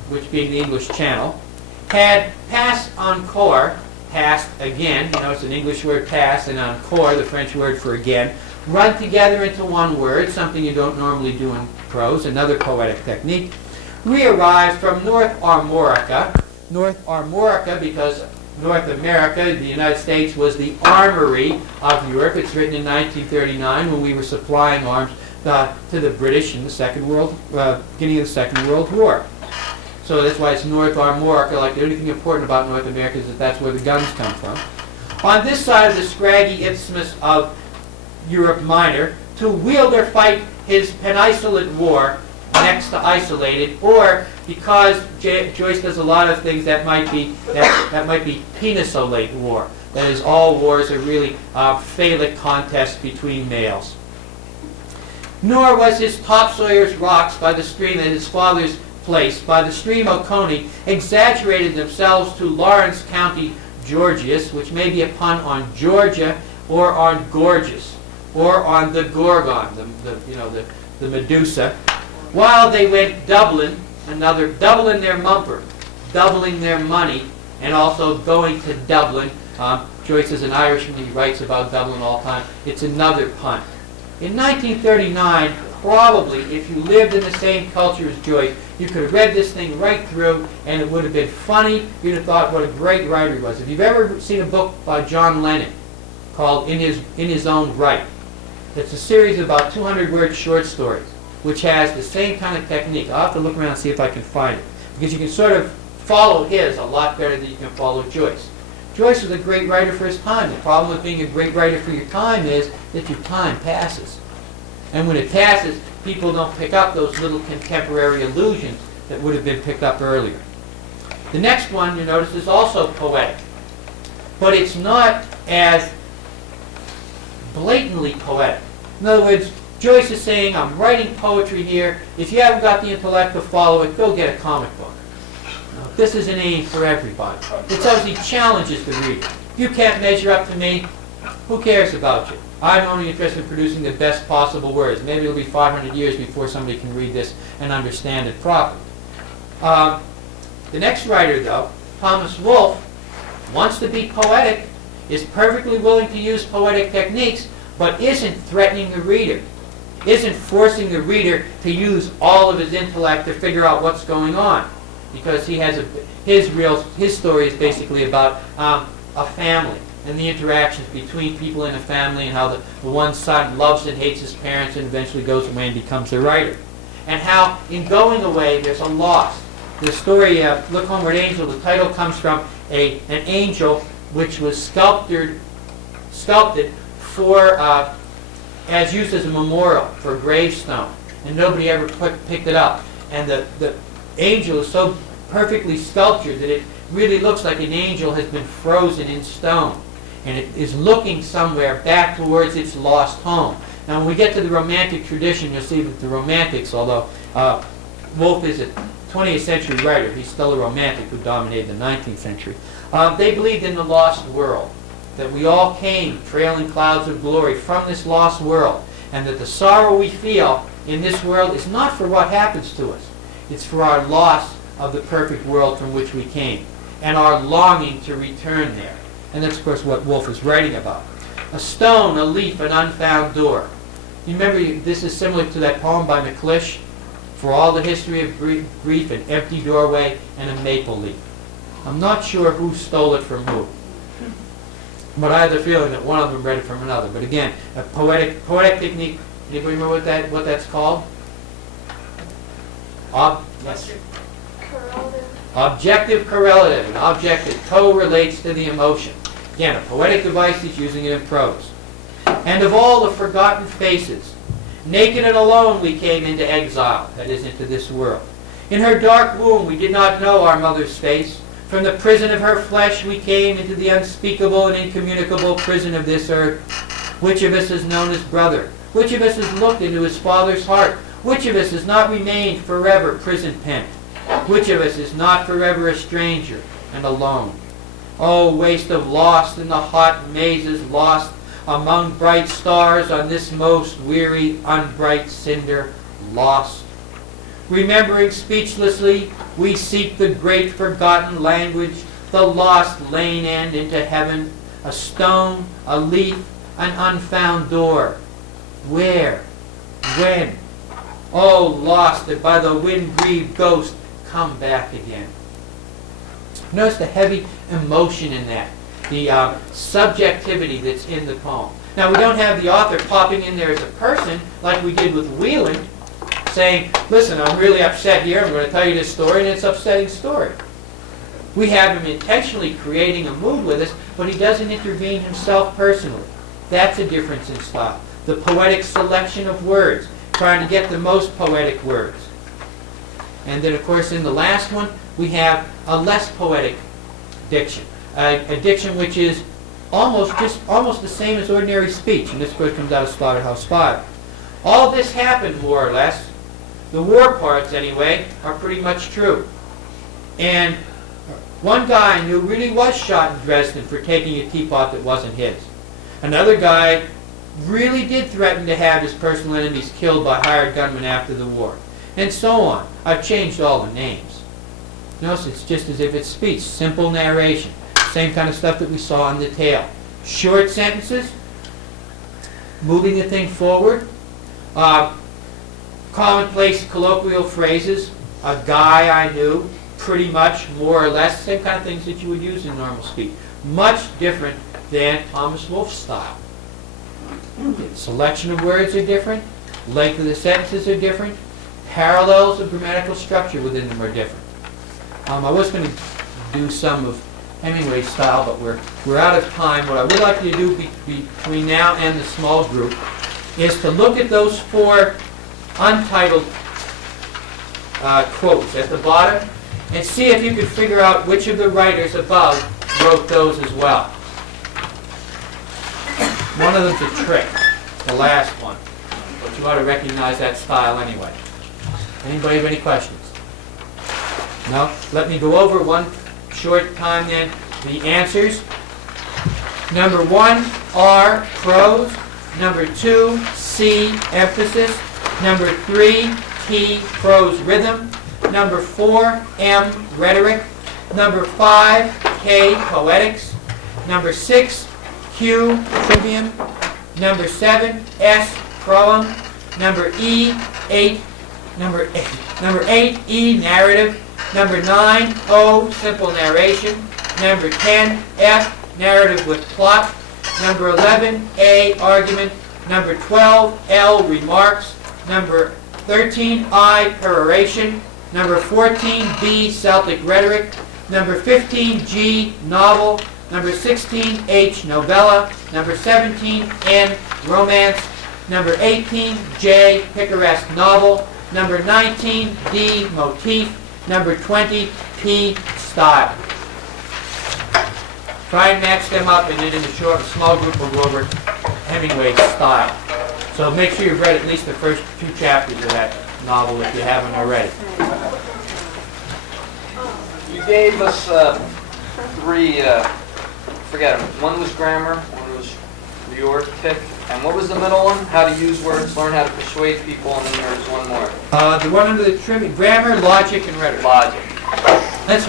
which being the English Channel, had pass encore, passed again, you know it's an English word pass, and encore, the French word for again, run together into one word, something you don't normally do in prose, another poetic technique. Re-arrived from North Armorica because North America, the United States, was the armory of Europe. It's written in 1939 when we were supplying arms to the British in the beginning of the Second World War. So that's why it's North Armorica. Like the only thing important about North America is that that's where the guns come from. On this side of the scraggy isthmus of Europe Minor, to wield or fight his peninsulated war next to isolated, or because Joyce does a lot of things that might be penisolate war. That is, all wars are really phallic contests between males. Nor was his topsawyer's rocks by the stream at his father's place, by the stream Oconee, exaggerated themselves to Lawrence County, Georgius, which may be a pun on Georgia, or on gorgeous, or on the Gorgon, the Medusa. while they went doubling their mumper, doubling their money, and also going to Dublin. Joyce is an Irishman, he writes about Dublin all the time. It's another punt. In 1939, probably, if you lived in the same culture as Joyce, you could have read this thing right through, and it would have been funny. You'd have thought what a great writer he was. If you've ever seen a book by John Lennon called In His Own Right, it's a series of about 200-word short stories, which has the same kind of technique. I'll have to look around and see if I can find it, because you can sort of follow his a lot better than you can follow Joyce. Joyce was a great writer for his time. The problem with being a great writer for your time is that your time passes. And when it passes, people don't pick up those little contemporary allusions that would have been picked up earlier. The next one, you notice, is also poetic. But it's not as blatantly poetic. In other words, Joyce is saying, I'm writing poetry here. If you haven't got the intellect to follow it, go get a comic book. Now, this is an aim for everybody. It obviously challenges the reader. If you can't measure up to me, who cares about you? I'm only interested in producing the best possible words. Maybe it'll be 500 years before somebody can read this and understand it properly. The next writer, though, Thomas Wolfe, wants to be poetic, is perfectly willing to use poetic techniques, but isn't threatening the reader, isn't forcing the reader to use all of his intellect to figure out what's going on, because he has his story is basically about a family and the interactions between people in a family, and how the one son loves and hates his parents and eventually goes away and becomes a writer, and how in going away there's a loss. The story, Look Homeward Angel, the title comes from an angel which was sculpted for as used as a memorial for a gravestone, and nobody ever picked it up. And the angel is so perfectly sculptured that it really looks like an angel has been frozen in stone, and it is looking somewhere back towards its lost home. Now, when we get to the Romantic tradition, you'll see that the Romantics, although Wolfe is a 20th century writer, he's still a Romantic who dominated the 19th century. They believed in the lost world, that we all came trailing clouds of glory from this lost world, and that the sorrow we feel in this world is not for what happens to us. It's for our loss of the perfect world from which we came, and our longing to return there. And that's, of course, what Wolfe is writing about. A stone, a leaf, an unfound door. You remember, this is similar to that poem by McClish, For all the history of grief, an empty doorway and a maple leaf. I'm not sure who stole it from who, but I have the feeling that one of them read it from another. But again, a poetic technique. Anybody remember what that's called? Yes. Correlative. Objective correlative. An objective co-relates to the emotion. Again, a poetic device is using it in prose. And of all the forgotten faces, naked and alone we came into exile, that is, into this world. In her dark womb we did not know our mother's face. From the prison of her flesh we came into the unspeakable and incommunicable prison of this earth. Which of us is known as brother? Which of us has looked into his father's heart? Which of us has not remained forever prison pent? Which of us is not forever a stranger and alone? Oh, waste of lost in the hot mazes, lost among bright stars on this most weary, unbright cinder, lost. Remembering speechlessly, we seek the great forgotten language, the lost lane end into heaven, a stone, a leaf, an unfound door. Where? When? Oh, lost that by the wind-grieved ghost come back again. Notice the heavy emotion in that, the subjectivity that's in the poem. Now, we don't have the author popping in there as a person like we did with Wieland, saying, listen, I'm really upset here, I'm going to tell you this story, and it's an upsetting story. We have him intentionally creating a mood with us, but he doesn't intervene himself personally. That's a difference in style. The poetic selection of words, trying to get the most poetic words. And then, of course, in the last one, we have a less poetic diction. A diction which is almost the same as ordinary speech. And this quote comes out of Slaughterhouse Five. All this happened, more or less. The war parts, anyway, are pretty much true. And one guy I knew really was shot in Dresden for taking a teapot that wasn't his. Another guy really did threaten to have his personal enemies killed by hired gunmen after the war. and so on. I've changed all the names. Notice it's just as if it's speech, simple narration, same kind of stuff that we saw in the tale. Short sentences, moving the thing forward. Commonplace colloquial phrases, a guy I knew, pretty much, more or less, same kind of things that you would use in normal speech. Much different than Thomas Wolfe's style. The selection of words are different, length of the sentences are different, parallels of grammatical structure within them are different. I was going to do some of Hemingway's style, but we're out of time. What I would like you to do between now and the small group is to look at those 4 untitled quotes at the bottom and see if you can figure out which of the writers above wrote those as well. One of them's a trick, the last one, but you ought to recognize that style anyway. Anybody have any questions? No? Let me go over one short time then. The answers. Number 1, R, prose. Number 2, C, emphasis. Number 3, T, prose rhythm. Number 4, M, rhetoric. Number 5, K, poetics. Number 6, Q, trivium. Number 7, S, proem. Number 8, E, narrative. Number 9, O, simple narration. Number 10, F, narrative with plot. Number 11, A, argument. Number 12, L, remarks. Number 13, I, peroration. Number 14, B, Celtic rhetoric. Number 15, G, novel. Number 16, H, novella. Number 17, N, romance. Number 18, J, picaresque novel. Number 19, D, motif. Number 20, P, style. Try and match them up, and then in the small group we'll go over Hemingway's style. So make sure you've read at least the first 2 chapters of that novel if you haven't already. You gave us 3, forget them. One was grammar, one was rhetoric, and what was the middle one? How to use words, learn how to persuade people, and then there was one more. The one under the trivia, grammar, logic, and rhetoric. Logic. That's